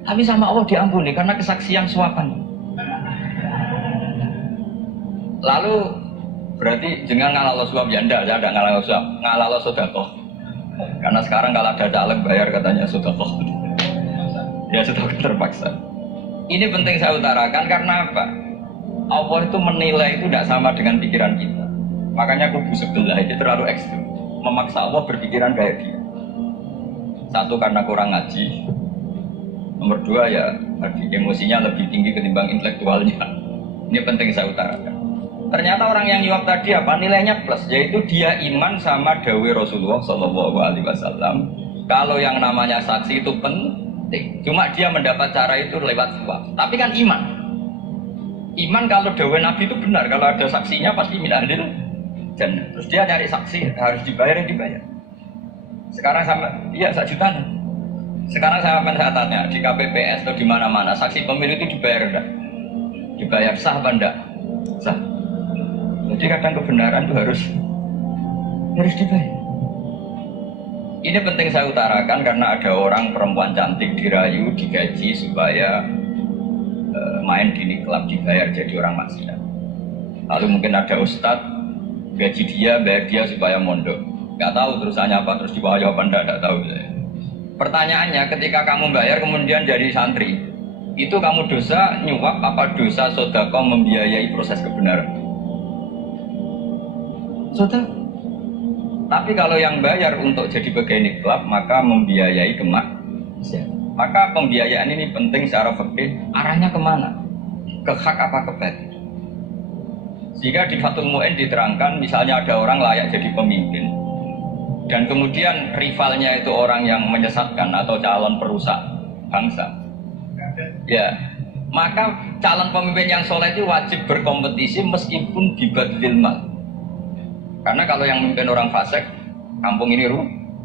Tapi sama Allah diampuni karena kesaksian suapan. Lalu berarti jangan ngalah suap ya enggak, saya tidak ngalah suap, ngalah sedekah. Karena sekarang kalau ada caleg bayar katanya sedekah. Ya sedekah terpaksa. Ini penting saya utarakan karena apa? Allah itu menilai itu tidak sama dengan pikiran kita. Makanya kubu sebelah itu terlalu ekstrim, memaksa Allah berpikiran kayak dia. Satu karena kurang ngaji. Nomor dua ya emosinya lebih tinggi ketimbang intelektualnya. Ini penting saya utarakan. Ternyata orang yang nyuap tadi apa nilainya plus, yaitu dia iman sama dawai Rasulullah SAW. Kalau yang namanya saksi itu penting, cuma dia mendapat cara itu lewat suap. Tapi kan iman. Iman kalau dawai Nabi itu benar, kalau ada saksinya pasti min ahlil jannah. Terus dia cari saksi harus dibayar yang dibayar. Sekarang sama iya 1 juta. Sekarang saya tanya di KPPS atau di mana-mana saksi pemilu itu dibayar enggak? Dibayar sah apa enggak? Sah. Jadi kadang kebenaran itu harus dibayar. Ini penting saya utarakan karena ada orang perempuan cantik dirayu, digaji supaya main di klub dibayar jadi orang maksiat. Lalu mungkin ada ustadz gaji dia, bayar dia supaya mondok. Gak tahu terusannya apa, terus di bawah jawaban tidak tahu. Pertanyaannya, ketika kamu bayar kemudian jadi santri, itu kamu dosa nyuap apa dosa sodako membiayai proses kebenaran? Sudah. Tapi kalau yang bayar untuk jadi pegawai klub maka membiayai kemaksiatan. Maka pembiayaan ini penting secara fikih. Arahnya kemana? Ke hak apa ke batil? Sehingga di Fathul Mu'in diterangkan, misalnya ada orang layak jadi pemimpin, dan kemudian rivalnya itu orang yang menyesatkan atau calon perusak bangsa. Ya, maka calon pemimpin yang soleh itu wajib berkompetisi meskipun dibadlil mal. Karena kalau yang memimpin orang fasik, kampung ini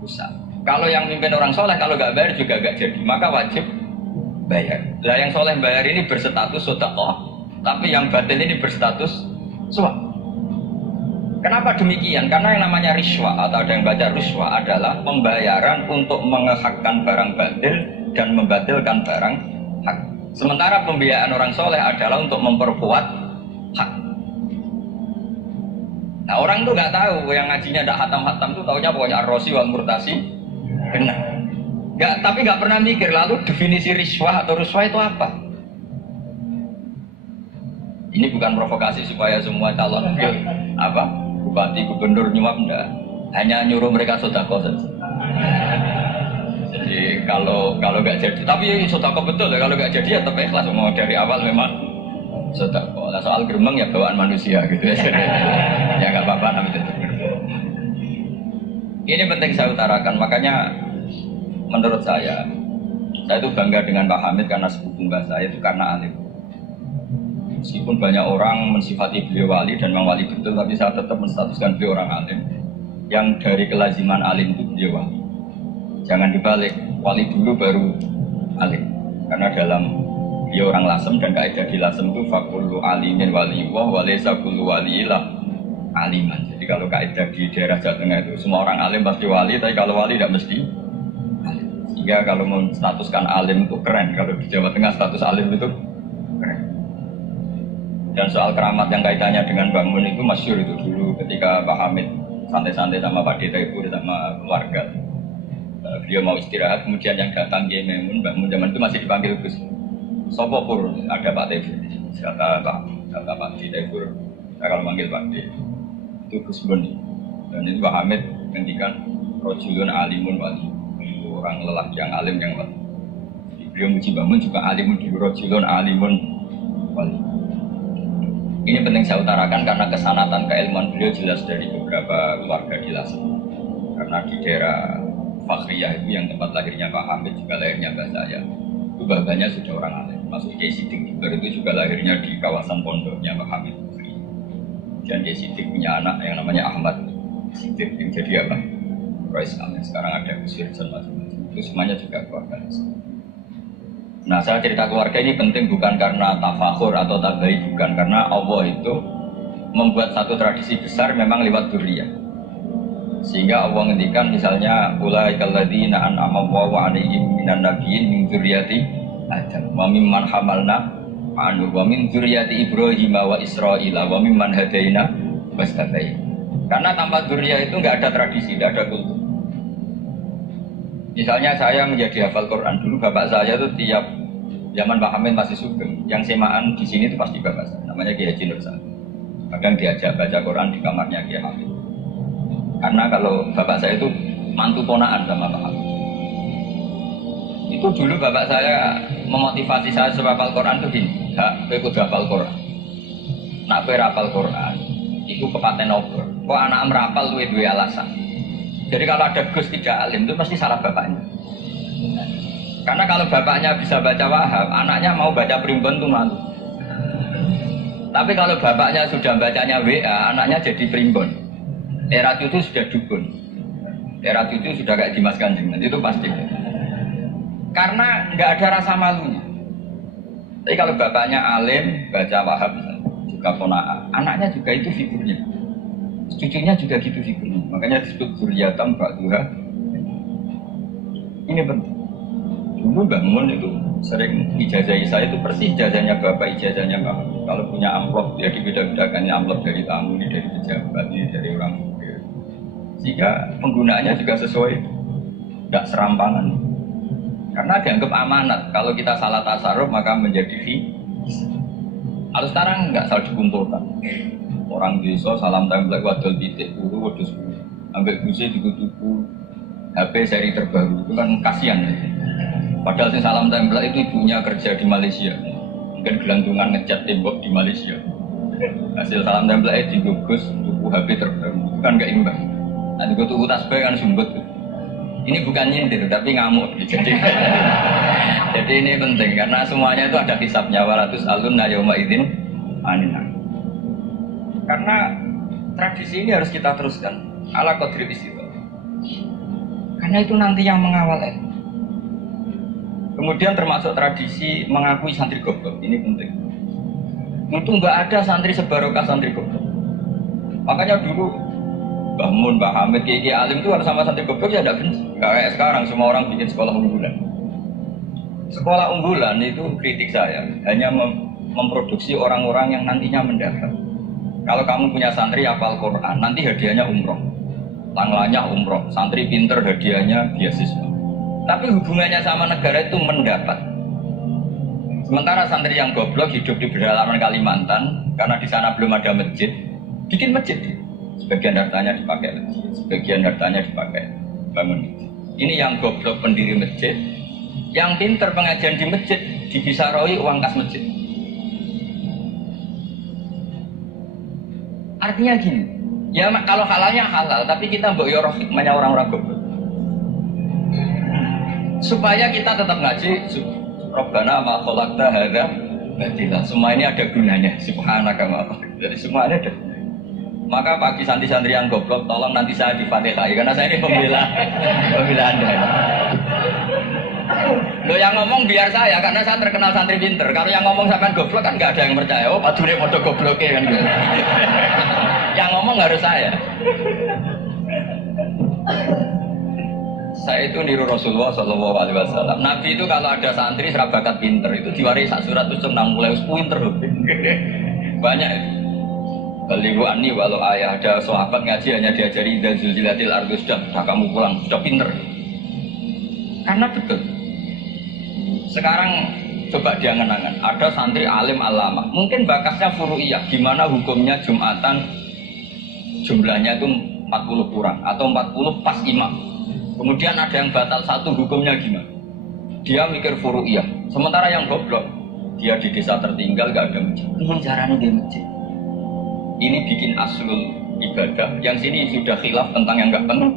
rusak. Kalau yang memimpin orang soleh, kalau nggak bayar juga nggak jadi, maka wajib bayar. Lah yang soleh bayar ini berstatus sedekah, tapi yang batil ini berstatus suap. Kenapa demikian? Karena yang namanya riswa atau ada yang baca riswa adalah pembayaran untuk mengehakkan barang batil dan membatilkan barang hak. Sementara pembiayaan orang soleh adalah untuk memperkuat hak. Nah orang tuh nggak tahu, yang ngajinya tidak hatam-hatam tuh taunya pokoknya ar-rosi wal murtasi benar. Tapi nggak pernah mikir lalu definisi riswah atau ruswah itu apa? Ini bukan provokasi supaya semua calon bupati gubernur nyuap enggak, hanya nyuruh mereka sedekah saja. Jadi kalau nggak jadi, tapi sedekah betul ya, kalau nggak jadi ya tetap ikhlas, mau dari awal memang sedekah. Nah, soal geremeng ya bawaan manusia gitu ya. Ya nggak apa-apa namanya itu. Ini penting saya utarakan, makanya menurut saya itu bangga dengan Pak Hamid karena sepupu mbak saya itu karena alim. Meskipun banyak orang mensifati beliau wali dan memang wali betul, tapi saya tetap menstatuskan beliau orang alim. Yang dari kelaziman alim itu beliau wali. Jangan dibalik, wali dulu baru alim. Karena dalam beliau orang lasem dan kaidah di lasem itu fakullu alimin waliwah walaysa kullu waliilah aliman. Jadi kalau kaidah di daerah Jawa Tengah itu semua orang alim pasti wali, tapi kalau wali tidak mesti alim. Sehingga kalau menstatuskan alim itu keren. Kalau di Jawa Tengah status alim itu keren. Dan soal keramat yang kaitannya dengan Mbak Mun itu masyhur itu dulu ketika Pak Hamid santai-santai sama Pak Deta Ibu sama keluarga. Beliau mau istirahat, kemudian yang datang Kiai Maimun, Mbak Mun zaman itu masih dipanggil Gus. Sopo pur, ada Pak Tefur. Kata Pak Deta Ibu, saya kalau manggil Pak Deta. itu Gus Boni. Dan itu Pak Hamid ngendikan rojulun alimun wali, orang lelaki yang alim yang wali. Beliau muji bangun juga alimun di rojulun alimun wali. Ini penting saya utarakan karena kesanatan keilmuan beliau jelas dari beberapa keluarga di Lasem. Karena di daerah Fakhriyah itu yang tempat lahirnya Pak Hamid juga lahirnya Mbak saya. Itu babanya sudah orang alim. Masuk Kiai Sidik itu juga lahirnya di kawasan pondoknya Pak Hamid. Dan Kiai Sidik punya anak yang namanya Ahmad Sidik yang jadi apa? Rois Amin. Sekarang ada Gus Firjan macam-macam. Itu semuanya juga keluarga. Nah, saya cerita keluarga ini penting bukan karena tafakhur atau tabai, bukan karena Allah itu membuat satu tradisi besar memang lewat dzurriyyah. Sehingga Allah ngendikan misalnya ulaikal ladzina an'ama Allahu 'alaihim minan nabiyyin min dzurriyyati Adam wa mimman hamalna ma'anu wa min dzurriyyati Ibrahim wa Israila wa mimman hadaina wastabaina. Karena tanpa dzurriyyah itu enggak ada tradisi, enggak ada kultur. Misalnya saya menjadi hafal Quran dulu, bapak saya itu tiap zaman Pak Hamid masih sugeng, yang semaan di sini itu pasti bapak saya, namanya Kiai Haji Nur Sa'ad. Kadang diajak baca Quran di kamarnya Kiai Hamid. Karena kalau bapak saya itu mantu ponaan sama Pak Hamid. Itu dulu bapak saya memotivasi saya supaya hafal Quran itu gini, kowe kudu hafal Quran. Nak kowe hafal Quran, itu kepaten obrol. Kok anak merapal luwe duwe alasan. Jadi kalau ada Gus tidak alim itu pasti salah bapaknya. Karena kalau bapaknya bisa baca wahab, anaknya mau baca primbon itu malu. Tapi kalau bapaknya sudah bacanya WA, anaknya jadi primbon. Era itu sudah dukun. Era itu sudah kayak Dimas Kanjeng, itu pasti. Karena nggak ada rasa malunya. Tapi kalau bapaknya alim, baca wahab juga ponaan, anaknya juga itu figurnya. Cucunya juga gitu figurnya. Makanya disebut dzurriyyatan ba'duha. Ini penting. Dulu Mbak Mun itu sering ijazahi saya itu persis ijazahnya bapak, ijazahnya Mbak. Kalau punya amplop, dia dibeda-bedakannya amplop dari tamu, ini dari pejabat, ini dari orang muda. Sehingga penggunaannya juga sesuai, tidak serampangan. Karena dianggap amanat. Kalau kita salah tasarruf maka menjadi fi. Kalau sekarang nggak salah dikumpulkan. Orang desa salam template wadol titik guru wedhus ambek guse tuku-tuku HP seri terbaru itu kan kasihan ya. Padahal sing salam template itu ibunya kerja di Malaysia, mungkin gelantungan ngecat tembok di Malaysia. Hasil salam template digugus tuku HP terbaru itu kan nggak imbang. Nanti gue tuku tasbih kan sumbut. Ini bukan nyindir tapi ngamuk. Jadi ini penting karena semuanya itu ada hisabnya walatus alunna yauma idzin aninna. Karena tradisi ini harus kita teruskan ala qadri istiqomah. Karena itu nanti yang mengawal ilmu. Kemudian termasuk tradisi mengakui santri goblok, ini penting. Itu nggak ada santri sebarokah santri goblok. Makanya dulu Mbah Mun, Mbah Hamid, Kiai Alim itu harus sama santri goblok ya tidak benci. Nggak kayak sekarang semua orang bikin sekolah unggulan. Sekolah unggulan itu kritik saya hanya memproduksi orang-orang yang nantinya mendapat. Kalau kamu punya santri hafal Quran, nanti hadiahnya umroh, tanglanya umroh, santri pinter hadiahnya beasiswa. Tapi hubungannya sama negara itu mendapat. Sementara santri yang goblok hidup di pedalaman Kalimantan, karena di sana belum ada masjid, bikin masjid. Sebagian hartanya dipakai masjid, sebagian hartanya dipakai bangun masjid. Ini yang goblok pendiri masjid, yang pinter pengajian di masjid, dibisaroi uang kas masjid. Artinya gini, ya kalau halalnya halal, tapi kita mbok yo roh hikmahnya orang-orang goblok. Supaya kita tetap ngaji, Rabbana ma khalaqta hadza batila. Semua ini ada gunanya, subhanaka ma. Jadi semua ini ada. Maka bagi santri-santri yang goblok, tolong nanti saya di-Fatihai karena saya ini pembela Anda. Lo yang ngomong biar saya, karena saya terkenal santri pinter. Kalau yang ngomong sampai goblok kan nggak ada yang percaya. Oh, padune podo gobloknya kan gitu. Yang ngomong harus saya. Saya itu niru Rasulullah Shallallahu Alaihi Wasallam. Nabi itu kalau ada santri serabakat pinter itu diwaris sak surat itu nang mulai pinter loh. Banyak. Baligu ani walau ayah ada sahabat ngaji hanya diajari dan zulzilatil ardu sudah kamu pulang sudah pinter. Karena betul. Sekarang coba dia ngenangan, ada santri alim alama, mungkin bakasnya furu'iyah, gimana hukumnya Jumatan jumlahnya itu 40 kurang atau 40 pas imam. Kemudian ada yang batal satu, hukumnya gimana? Dia mikir furu'iyah. Sementara yang goblok, dia di desa tertinggal gak ada masjid. Ini caranya dia masjid. Ini bikin aslul ibadah. Yang sini sudah khilaf tentang yang gak penuh.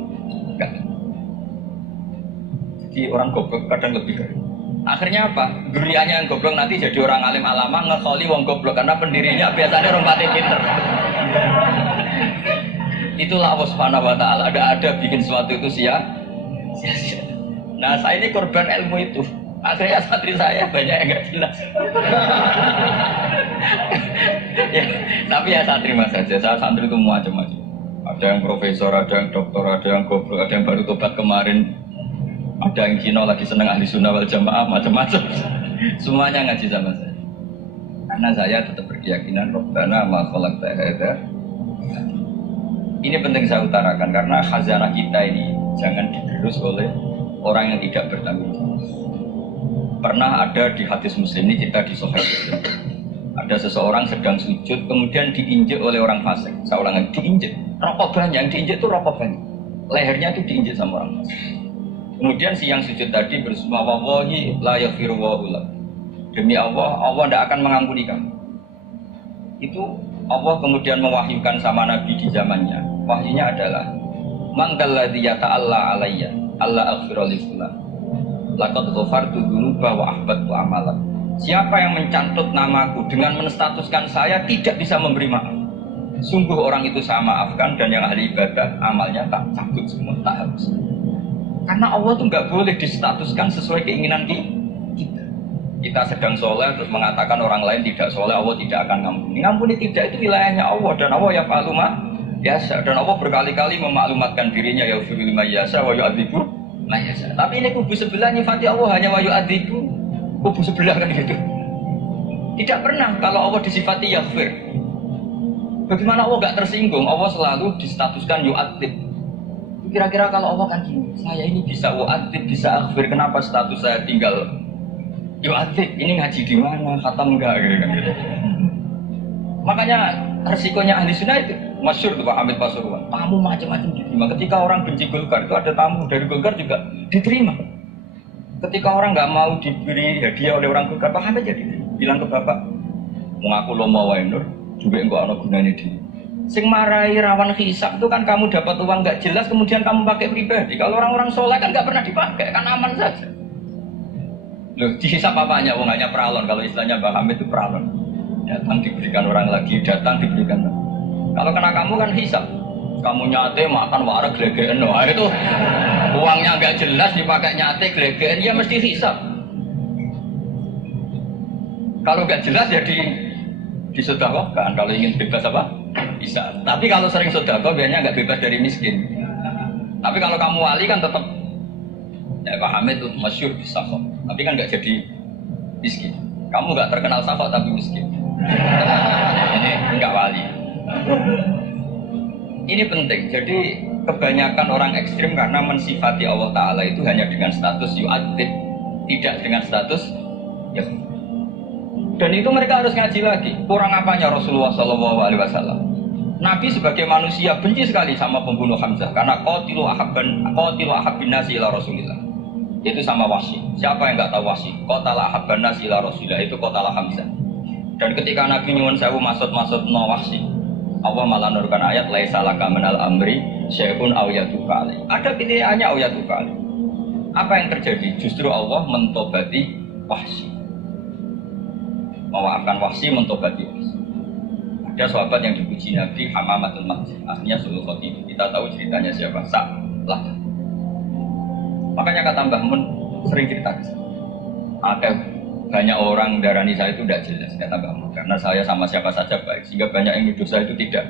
Jadi orang goblok kadang lebih keren. Akhirnya apa? Duriannya yang goblok nanti jadi orang alim alama ngekholi wong goblok karena pendirinya biasanya orang pati pinter. Itulah Allah Subhanahu wa taala ada bikin sesuatu itu sia-sia. Nah, saya ini korban ilmu itu. Akhirnya santri saya banyak yang enggak jelas. Ya, tapi ya santri mas saja. Saya santri itu macam-macam. Ada yang profesor, ada yang doktor, ada yang goblok, ada yang baru tobat kemarin. Ada yang Cina lagi seneng ahli sunnah wal jamaah, macam-macam. Semuanya ngaji sama saya. Karena saya tetap berkeyakinan Rabbana ma khalaqta hadza. Ini penting saya utarakan karena khazanah kita ini jangan digerus oleh orang yang tidak bertanggung jawab. Pernah ada di hadis Muslim ini kita di Sahih Muslim. Ada seseorang sedang sujud kemudian diinjek oleh orang fasik. Saya ulangi, diinjek. Rokok banyak, yang diinjek itu rokok banyak. Lehernya itu diinjek sama orang fasik. Kemudian si yang sujud tadi bersumpah wallahi la yaghfiru wa ula. Demi Allah, Allah tidak akan mengampuni kamu. Itu Allah kemudian mewahyukan sama Nabi di zamannya. Wahyunya adalah man dalladzi yata'alla alayya alla aghfira li fulan. Laqad ghafartu dzunuba wa ahbattu amalan. Siapa yang mencantut namaku dengan menstatuskan saya tidak bisa memberi maaf. Sungguh orang itu saya maafkan dan yang ahli ibadah amalnya tak cabut semua, tak habis. Karena Allah tuh nggak boleh distatuskan sesuai keinginan kita. Kita sedang soleh terus mengatakan orang lain tidak soleh, Allah tidak akan ngampuni. Ngampuni tidak, itu wilayahnya Allah dan Allah ya fa'aluma yasa. Dan Allah berkali-kali memaklumatkan dirinya ya fi'il ma yasa wa yu'adzibu ma yasa. Tapi ini kubu sebelah nyifati Allah hanya wa yu'adzibu. Kubu sebelah kan gitu. Tidak pernah kalau Allah disifati yaghfir. Bagaimana Allah nggak tersinggung? Allah selalu distatuskan yu'adzib. Kira-kira kalau Allah kan gini, saya ini bisa wa'adzib, bisa aghfir, kenapa status saya tinggal yu'adzib? Ini ngaji di mana? Khatam enggak gitu. Makanya resikonya ahli sunnah itu masyhur tuh Pak Hamid Pasuruan. Tamu macam-macam diterima. Ketika orang benci Golkar itu ada tamu dari Golkar juga diterima. Ketika orang nggak mau diberi hadiah oleh orang Golkar, Pak Hamid jadi bilang ke bapak, mengaku lo mau wae nur, juga enggak ada gunanya dia. Sing marai rawan hisab itu kan kamu dapat uang nggak jelas kemudian kamu pakai pribadi. Kalau orang-orang soleh kan nggak pernah dipakai, kan aman saja. Loh, dihisab apanya? Wong hanya peralon. Kalau istilahnya Mbak Hamid itu peralon. Datang diberikan orang lagi, datang diberikan. Kalau kena kamu kan hisab. Kamu nyate makan wareg glegeken. Wah itu uangnya nggak jelas dipakai nyate glegeken, ya mesti hisab. Kalau nggak jelas ya disedekahkan. Kalau ingin bebas apa? Bisa. Tapi kalau sering sedekah biasanya nggak bebas dari miskin. Tapi kalau kamu wali kan tetap ya Pak Hamid itu masyhur bisa kok. Tapi kan nggak jadi miskin. Kamu nggak terkenal safak tapi miskin. Ini nggak wali. Ini penting. Jadi kebanyakan orang ekstrim karena mensifati Allah Taala itu hanya dengan status yu'adzib, tidak dengan status ya. Dan itu mereka harus ngaji lagi. Kurang apanya Rasulullah SAW? Nabi sebagai manusia benci sekali sama pembunuh Hamzah karena qatilu ahabbin nasi ila Rasulillah. Itu sama Wahsy. Siapa yang nggak tahu Wahsy? Qatala ahabban nasi ila Rasulillah, itu qatala Hamzah. Dan ketika Nabi nyuwun sewu maksud no Wahsy, Allah malah nurkan ayat laisa laka minal amri syai'un aw yatuka alaihi. Ada pilihannya aw yatuka alaihi. Apa yang terjadi? Justru Allah mentobati Wahsy. Memaafkan Wahsy, mentobati Wahsy. Ada sahabat yang dipuji Nabi Hamamatul Masjid, aslinya Sulul Khotib. Kita tahu ceritanya siapa? Sa'lah. Makanya kata Mbah Mun sering cerita ada banyak orang darani saya itu tidak jelas, kata Mbah Mun, karena saya sama siapa saja baik, sehingga banyak yang nuduh saya itu tidak.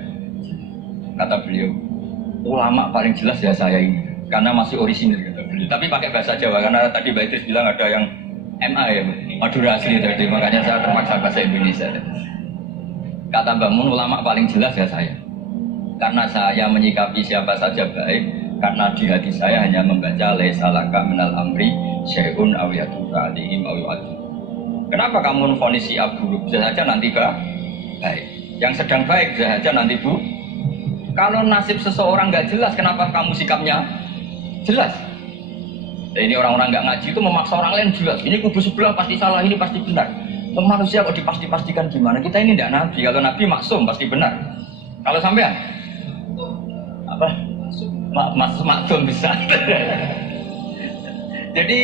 Kata beliau, ulama paling jelas ya saya ini, karena masih orisinil, kata beliau. Tapi pakai bahasa Jawa, karena tadi Mbak Idris bilang ada yang MA ya, Madura asli tadi, makanya saya terpaksa bahasa Indonesia. Kata Mbah Mun, ulama paling jelas ya saya, karena saya menyikapi siapa saja baik, karena di hati saya hanya membaca laisa laka minal amri syai'un aw yatuka alaihim aw yu'adzib. Kenapa kamu memvonis si buruk? Bisa saja nanti baik. Yang sedang baik bisa saja nanti Kalau nasib seseorang nggak jelas, kenapa kamu sikapnya jelas? Nah, ini orang-orang nggak ngaji itu memaksa orang lain jelas. Ini kubu sebelah pasti salah, ini pasti benar. Untuk manusia kok dipasti-pastikan gimana? Kita ini tidak nabi. Kalau nabi maksum pasti benar. Kalau sampean apa? Maksum bisa. Jadi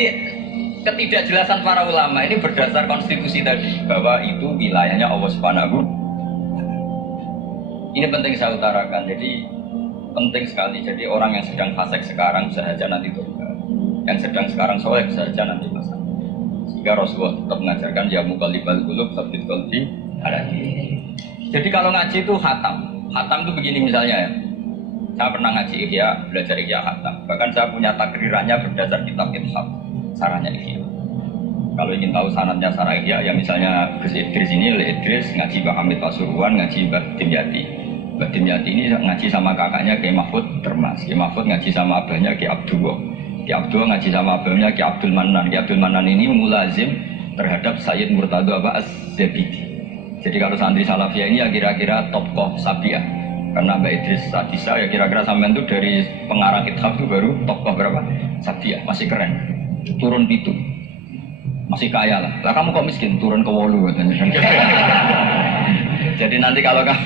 ketidakjelasan para ulama ini berdasar konstitusi tadi bahwa itu wilayahnya Allah Subhanahu. Ini penting saya utarakan. Jadi penting sekali. Jadi orang yang sedang fasik sekarang bisa saja nanti tobat. Yang sedang sekarang soleh bisa saja nanti masak. Sehingga Rasulullah tetap mengajarkan ya muqallibal qulub tsabbit qalbi ala dinik. Jadi kalau ngaji itu khatam. Khatam itu begini misalnya ya. Saya pernah ngaji Ihya, belajar Ihya khatam. Bahkan saya punya takrirannya berdasar kitab Ithaf. Sarahnya Ihya. Kalau ingin tahu sanadnya Sarah Ihya, ya misalnya Gus Idris ini, Idris ngaji Mbah Hamid Pasuruan, ngaji Mbah Dimyati. Mbah Dimyati ini ngaji sama kakaknya Kiai Mahfud Termas. Kiai Mahfud ngaji sama abahnya Kiai Abdullah. Kiai Abdullah ngaji sama abahnya Kiai Abdul Manan. Kiai Abdul Manan ini mulazim terhadap Sayyid Murtado Az-Zabidi. Jadi kalau santri Salafiyah ini ya kira-kira tokoh Sabiah. Karena Mbak Idris Sadisa ya kira-kira sampean itu dari pengarang kitab itu baru tokoh berapa? Sabiah, masih keren. Turun pitu. Masih kaya lah. Lah kamu kok miskin? Turun ke wolu katanya. Jadi nanti kalau kamu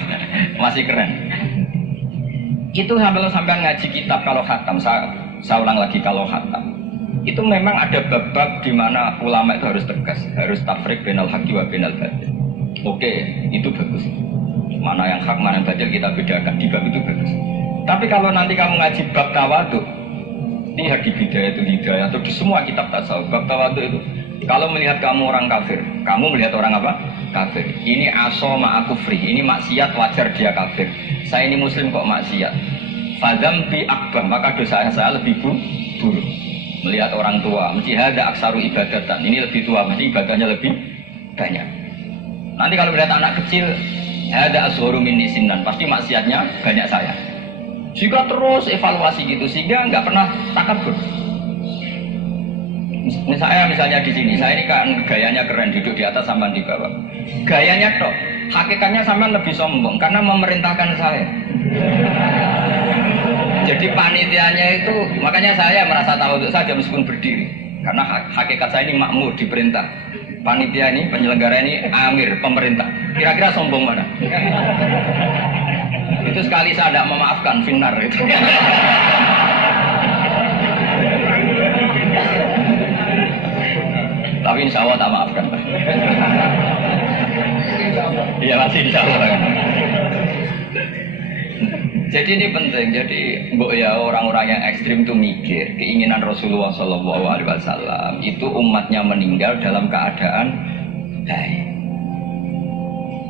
masih keren. Itu sampai ngaji kitab kalau khatam. Saya ulang lagi kalau khatam. Itu memang ada bab-bab di mana ulama itu harus tegas, harus tafriq bainal haqqi wa bainal batil. Oke, itu bagus. Mana yang hak, mana yang batil kita bedakan di bab itu bagus. Tapi kalau nanti kamu ngaji bab tawadhu, ini di Bidayah itu Hidayah atau di semua kitab tasawuf bab tawadhu itu, kalau melihat kamu orang kafir, kamu melihat orang apa? Kafir. Ini aso ma'akufri, ini maksiat wajar dia kafir. Saya ini muslim kok maksiat. Fadam bi akbar, maka dosa saya lebih buruk. Melihat orang tua, mesti ada aksaru ibadatan. Ini lebih tua, mesti ibadahnya lebih banyak. Nanti kalau melihat anak kecil, ada ashoru min sinan, pasti maksiatnya banyak saya. Jika terus evaluasi gitu, sehingga nggak pernah takabur. Misalnya di sini, saya ini kan gayanya keren, duduk di atas sampai di bawah. Gayanya tok, hakikatnya sampai lebih sombong karena memerintahkan saya. Jadi panitianya itu, makanya saya merasa tahu untuk saja meskipun berdiri. Karena hakikat saya ini makmur, diperintah. Panitia ini, penyelenggara ini, amir, pemerintah. Kira-kira sombong mana? Itu sekali saya tidak memaafkan, finar itu. Tapi insya Allah tak maafkan. Iya masih insya Allah. Jadi ini penting. Jadi mbok ya orang-orang yang ekstrim itu mikir keinginan Rasulullah SAW itu umatnya meninggal dalam keadaan baik.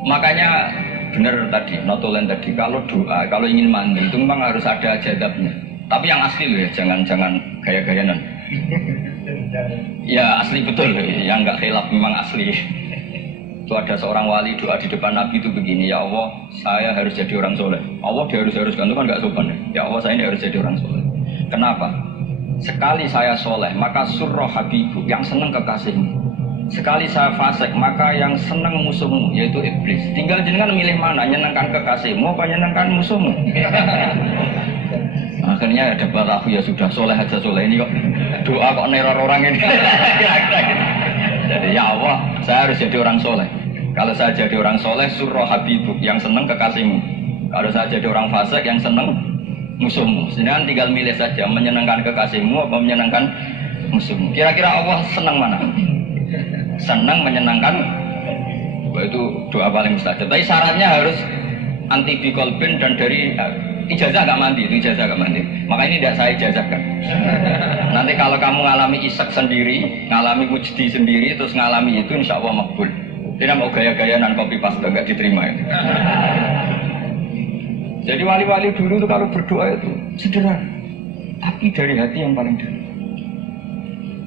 Makanya benar tadi, notulen tadi kalau doa, kalau ingin mandi itu memang harus ada jadabnya. Tapi yang asli loh ya, jangan gaya-gayanan. Ya asli betul, yang nggak khilaf memang asli. Itu ada seorang wali doa di depan Nabi itu begini, ya Allah saya harus jadi orang soleh. Allah diharuskan itu kan nggak sopan. Ya Allah saya ini harus jadi orang soleh. Kenapa? Sekali saya soleh maka surroh habibu, yang senang kekasihmu. Sekali saya fasik maka yang senang musuhmu, yaitu iblis. Tinggal jenengan milih mana, nyenangkan kekasihmu apa nyenangkan musuhmu. Akhirnya ada balafu ya sudah soleh aja soleh, ini kok doa kok neror orang ini. Jadi ya Allah saya harus jadi orang soleh. Kalau saya jadi orang soleh surroh habibuk, yang senang kekasihmu. Kalau saya jadi orang fasik yang senang musuhmu. Sedangkan tinggal milih saja, menyenangkan kekasihmu apa menyenangkan musuhmu. Kira-kira Allah senang mana? Senang menyenangkan. Wah, itu doa paling mustajab. Tapi syaratnya harus anti bikolbin dan dari ijazah nggak mandi, itu ijazah nggak mandi. Maka ini tidak saya ijazahkan. Nanti kalau kamu ngalami isak sendiri, ngalami mujdi sendiri, terus ngalami itu insya Allah makbul. Tidak mau gaya-gayanan kopi pasta nggak diterima. Ya. Jadi wali-wali dulu itu kalau berdoa itu sederhana, tapi dari hati yang paling dalam.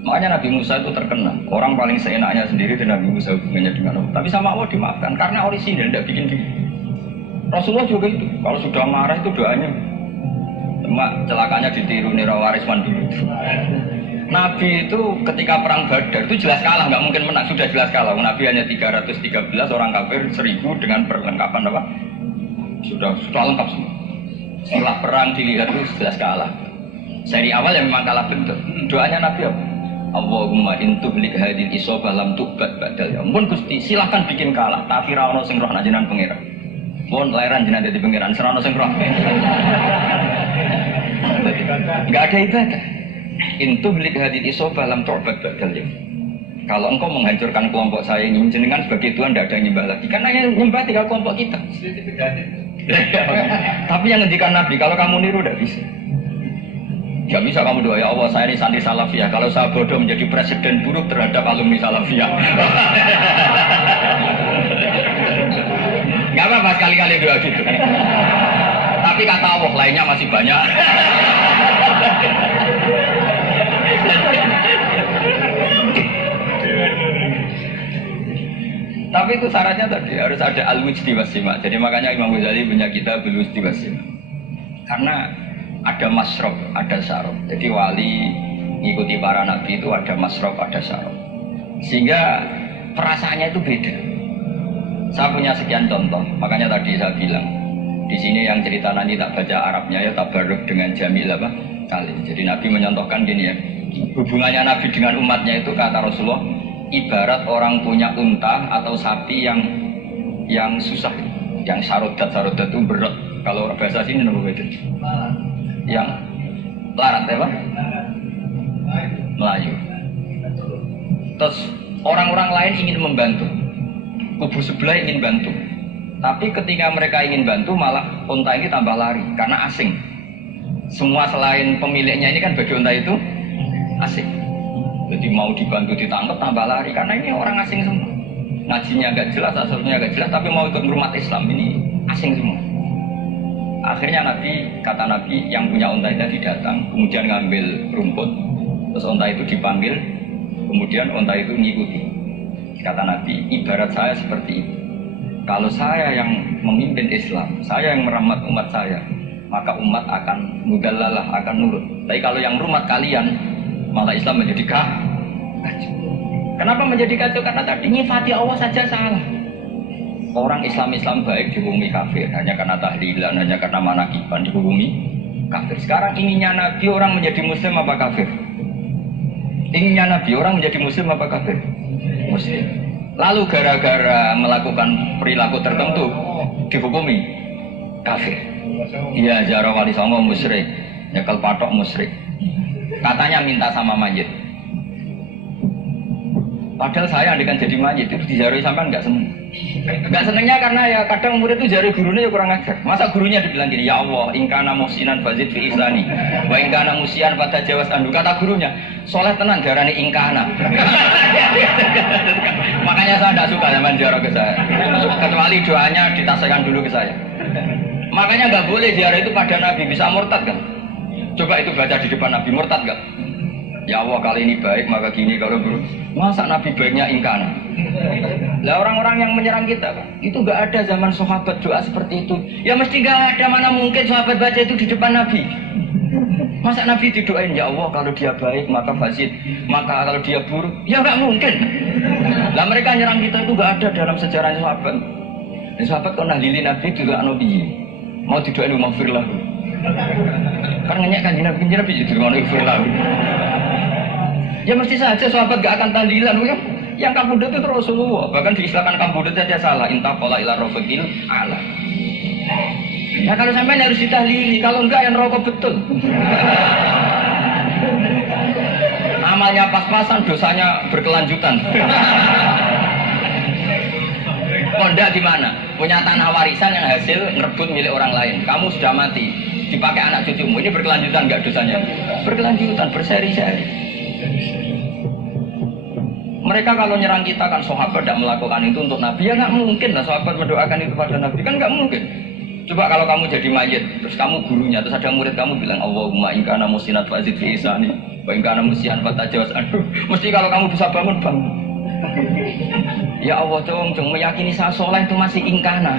Makanya Nabi Musa itu terkenal. Orang paling seenaknya sendiri dan Nabi Musa hubungannya dengan Allah. Tapi sama Allah dimaafkan karena orisinil, tidak bikin diri. Rasulullah juga itu. Kalau sudah marah itu doanya. Cuma celakanya ditiru Nirawarisman dulu. Nabi itu ketika perang Badar itu jelas kalah, nggak mungkin menang, sudah jelas kalah. Nabi hanya 313 orang kafir, 1000 dengan perlengkapan apa? Sudah lengkap semua. Setelah perang dilihat itu jelas kalah. Seri awal yang memang kalah bentuk. Doanya Nabi apa? Allahumma intublik hadil isobah lam tubat badal ya. Ampun Gusti, silahkan bikin kalah, tapi ra ono sing roh jenengan pangeran. Mohon lahiran jenengan dadi pangeran, serana sing roh. Enggak ada ibadah. Intublik hadil isobah lam tubat badal ya. Kalau engkau menghancurkan kelompok saya ini, jenengan sebagai Tuhan tidak ada yang nyembah lagi. Karena yang nyembah tinggal kelompok kita. Tapi yang ngendikan Nabi, kalau kamu niru tidak bisa. Gak bisa kamu doa, ya Allah saya ini santri Salafiyah. Kalau saya bodoh menjadi presiden buruk terhadap alumni Salafiyah. Gak apa-apa sekali-kali doa gitu. Tapi kata Allah lainnya masih banyak. Tapi itu syaratnya tadi harus ada al-wujdi wasima. Jadi makanya Imam Ghazali punya kitab al-wujdi wasima. Karena ada masrob, ada syarob. Jadi wali ngikuti para nabi itu ada masrob, ada syarob. Sehingga perasaannya itu beda. Saya punya sekian contoh. Makanya tadi saya bilang di sini yang cerita nanti tak baca Arabnya ya tabarruk dengan jamil apa kali. Jadi Nabi menyontohkan gini ya. Hubungannya Nabi dengan umatnya itu kata Rasulullah ibarat orang punya unta atau sapi yang susah, yang sarodat itu berat. Kalau bahasa sini nama beda. Yang larat apa? Melayu. Terus orang-orang lain ingin membantu, kubu sebelah ingin bantu. Tapi ketika mereka ingin bantu malah unta ini tambah lari karena asing. Semua selain pemiliknya ini kan bagi unta itu asing. Jadi mau dibantu ditangkap tambah lari karena ini orang asing semua. Ngajinya agak jelas, asalnya agak jelas, tapi mau ikut rumah Islam ini asing semua. Akhirnya kata Nabi yang punya unta itu datang, kemudian ngambil rumput, terus unta itu dipanggil, kemudian unta itu ngikuti. Kata Nabi, ibarat saya seperti itu. Kalau saya yang memimpin Islam, saya yang merahmat umat saya, maka umat akan mudallalah, akan nurut. Tapi kalau yang rumah kalian, malah Islam menjadi kacau. Kenapa menjadi kacau? Karena tadi nyifati Allah saja salah. Orang Islam baik dihukumi kafir hanya karena tahlilan, hanya karena manakiban dihukumi kafir. Sekarang inginnya Nabi orang menjadi Muslim apa kafir? Inginnya Nabi orang menjadi Muslim apa kafir? Muslim. Lalu gara-gara melakukan perilaku tertentu dihukumi kafir. Iya, Jaro Wali Songo musyrik, nyekel patok musyrik. Katanya minta sama mayit. Padahal saya andikan jadi mayit itu dijaroi sampean nggak seneng. Nggak senengnya karena ya kadang murid itu jaroi gurunya ya kurang ajar. Masa gurunya dibilang gini, ya Allah, ingkana musinan fazid fi islani, wa ingkana musian pada jawas andu. Kata gurunya, soleh tenan darani ingkana. Makanya saya tidak suka zaman jaroi ke saya. Kecuali doanya ditasyakan dulu ke saya. Makanya nggak boleh jaroi itu pada Nabi, bisa murtad kan? Coba itu baca di depan Nabi, murtad gak? Ya Allah kali ini baik maka gini, kalau buruk masa Nabi baiknya ingkana. Lah orang-orang yang menyerang kita kan, itu gak ada zaman sahabat doa seperti itu. Ya mesti gak ada, mana mungkin sahabat baca itu di depan Nabi. Masa Nabi didoain, ya Allah kalau dia baik maka fasid, maka kalau dia buruk, ya gak mungkin. Lah mereka nyerang kita itu gak ada dalam sejarah sahabat. Sahabat kok nahlili Nabi juga Nabi mau didoain maghfir lahu. Kan ngenyek kan Nabi jadi ngono ifirlah. Ya mesti saja sahabat gak akan tahlilan ya. Yang kabudut itu Rasulullah. Bahkan diistilahkan kabudut saja salah. Intaqala ila rafiqil ala. Ya kalau sampai harus ditahlili, kalau enggak yang rokok betul. Amalnya pas-pasan, dosanya berkelanjutan. Kondak gimana? Punya tanah warisan yang hasil ngerebut milik orang lain. Kamu sudah mati, dipakai anak cucumu. Ini berkelanjutan enggak dosanya? Berkelanjutan, berseri-seri. Mereka kalau nyerang kita kan sahabat tidak melakukan itu untuk Nabi. Ya nggak mungkin lah sahabat mendoakan itu pada Nabi. Kan nggak mungkin. Coba kalau kamu jadi mayit, terus kamu gurunya, terus ada murid kamu bilang Allahumma ingkana musinat fazid fi isani wa ingkana musian fatajawas anhu. Mesti kalau kamu bisa bangun. Ya Allah dong meyakini saya soleh itu masih ingkana.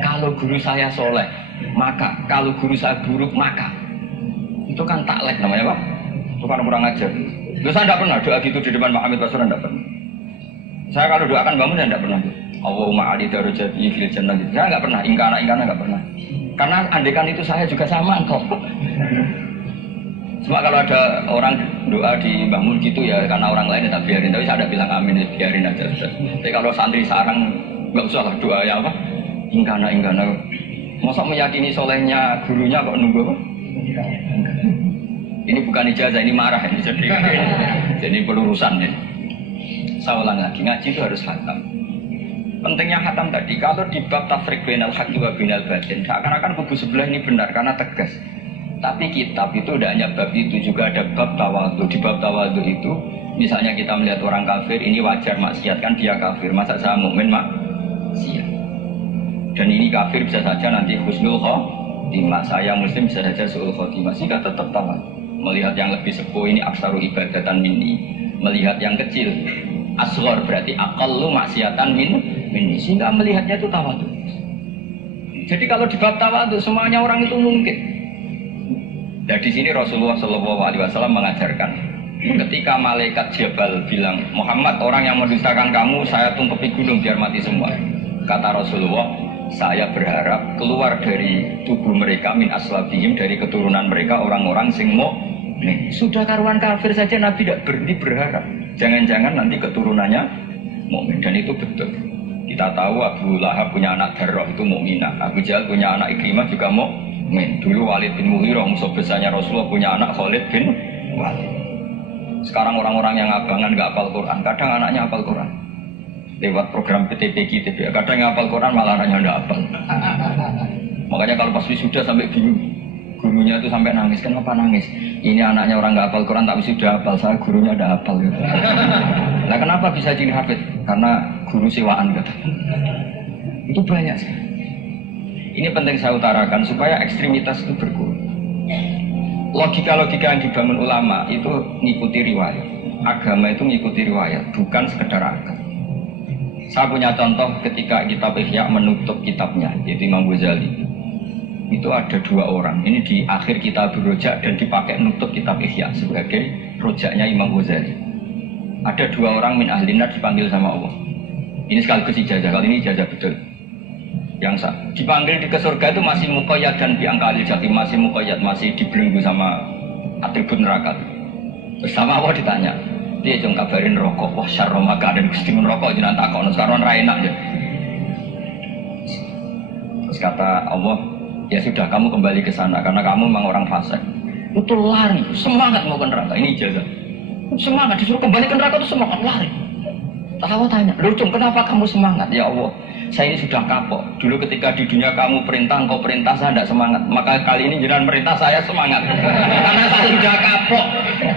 Kalau guru saya soleh, maka kalau guru saya buruk, maka itu kan taklek namanya Pak. Itu kan kurang ajar. Saya tidak pernah doa gitu di depan Muhammad Rasulullah, tidak pernah. Saya kalau doakan bangun ya tidak pernah. Allahumma ali darajati fil jannah. Saya nggak pernah. Ingkana nggak pernah. Karena andekan itu saya juga sama engkau. Cuma kalau ada orang doa di bangun gitu ya karena orang lain tak biarin. Tapi saya ada bilang amin, biarin aja. Tapi kalau santri sarang nggak usah lah doa ya apa? Ingkana. Masa meyakini solehnya gurunya kok nunggu apa? Ini bukan ijazah, ini marah ini jadi pelurusan ya. Saya ulang lagi, ngaji itu harus khatam. Pentingnya khatam tadi, kalau di bab tafriq bainal haqqi wa bainal batin, seakan-akan kubu sebelah ini benar karena tegas. Tapi kitab itu tidak hanya bab itu, juga ada bab tawadhu. Di bab tawadhu itu, misalnya kita melihat orang kafir, ini wajar maksiat kan dia kafir, masa saya mukmin maksiat. Dan ini kafir bisa saja nanti husnul khotimah, saya muslim bisa saja su'ul khotimah, sehingga tetap tawadhu. Melihat yang lebih sepuh ini aksaru ibadatan minni, melihat yang kecil asghar berarti aqallu maksiatan minni, sehingga melihatnya itu tawadhu. Jadi kalau di bab tawadhu semuanya orang itu mungkin. Dan di sini Rasulullah SAW mengajarkan, ketika malaikat Jabal bilang, Muhammad orang yang mendustakan kamu saya tungkepi gunung biar mati semua. Kata Rasulullah, saya berharap keluar dari tubuh mereka min aslabihim, dari keturunan mereka orang-orang sing mukmin. Sudah karuan kafir saja Nabi tidak berhenti berharap. Jangan-jangan nanti keturunannya mukmin, dan itu betul. Kita tahu Abu Lahab punya anak Darrah itu mukminah. Abu Jahal punya anak Ikrimah juga mukmin. Dulu Walid bin Mughirah musuh besarnya Rasulullah punya anak Khalid bin Walid. Sekarang orang-orang yang abangan nggak hafal Quran, kadang anaknya hafal Quran. Lewat program PTPG, kadang yang hafal Quran malah anaknya nggak hafal. Makanya kalau pas wisuda sampai bingung, gurunya itu sampai nangis. Kenapa nangis? Ini anaknya orang nggak hafal Quran tapi sudah hafal, saya gurunya udah hafal gitu. Nah kenapa bisa jadi hafid? Karena guru sewaan gitu. Itu banyak sih. Ini penting saya utarakan supaya ekstremitas itu berkurang. Logika-logika yang dibangun ulama itu ngikuti riwayat. Agama itu ngikuti riwayat, bukan sekedar akal. Saya punya contoh ketika kitab Ihya menutup kitabnya, yaitu Imam Ghazali. Itu ada dua orang. Ini di akhir kitab Rojak dan dipakai nutup kitab Ihya sebagai rojaknya Imam Ghazali. Ada dua orang min ahli nar dipanggil sama Allah. Ini sekaligus ijazah, kali ini ijazah betul. Yang dipanggil di ke surga itu masih muqayyad dan biangkalil jati, masih muqayyad, masih dibelenggu sama atribut neraka. Terus sama Allah ditanya, dia cuma kabarin rokok, wah syarro maka dan gusti rokok jangan takut, sekarang rai enak aja. Terus kata Allah, ya sudah kamu kembali ke sana karena kamu memang orang fasik. Itu lari, semangat mau ke neraka. Ini ijazah. Semangat disuruh kembali ke neraka itu semangat lari. Allah tanya, lu cung kenapa kamu semangat? Ya Allah, saya ini sudah kapok. Dulu ketika di dunia kamu perintah, engkau perintah, saya tidak semangat. Maka kali ini jenengan perintah saya semangat. Karena saya sudah kapok.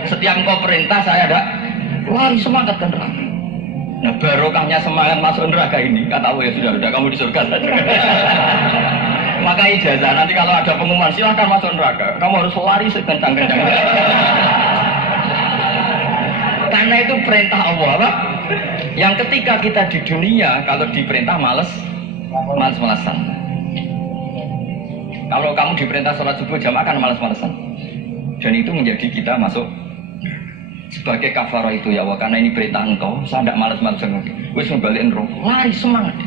Setiap engkau perintah saya ada lari semangat ke neraka. Nah barokahnya semangat masuk neraka ini, kata Allah ya sudah kamu di surga saja. Maka ijazah nanti kalau ada pengumuman silahkan masuk neraka, kamu harus lari sekencang-kencang. Karena itu perintah Allah, apa? Yang ketika kita di dunia kalau diperintah males-malesan. Kalau kamu diperintah sholat subuh jamaah kan males-malesan. Dan itu menjadi kita masuk sebagai kafarah itu ya Allah, karena ini perintah engkau, saya tidak males-malesan lagi. Wis ngebalikin roh, lari semangat.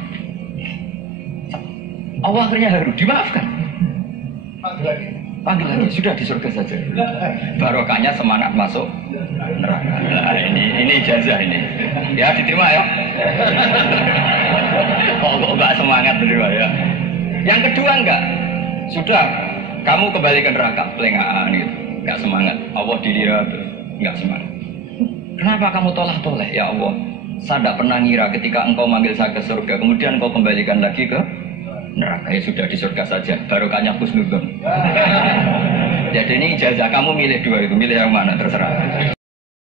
Allah akhirnya harus dimaafkan. Panggil lagi, sudah di surga saja. Barokahnya semangat masuk neraka. Nah, ini ijazah ini. Ya diterima ya. Kok enggak semangat dulu ya. Yang kedua enggak. Sudah kamu kembali ke neraka, pelengahan gitu. Enggak semangat. Allah dilihat enggak semangat. Kenapa kamu toleh-toleh? Ya Allah, saya tidak pernah ngira ketika engkau manggil saya ke surga, kemudian engkau kembalikan lagi ke neraka. Ya sudah di surga saja, barokahnya husnudzon. Jadi ini ijazah, kamu milih dua itu, milih yang mana terserah.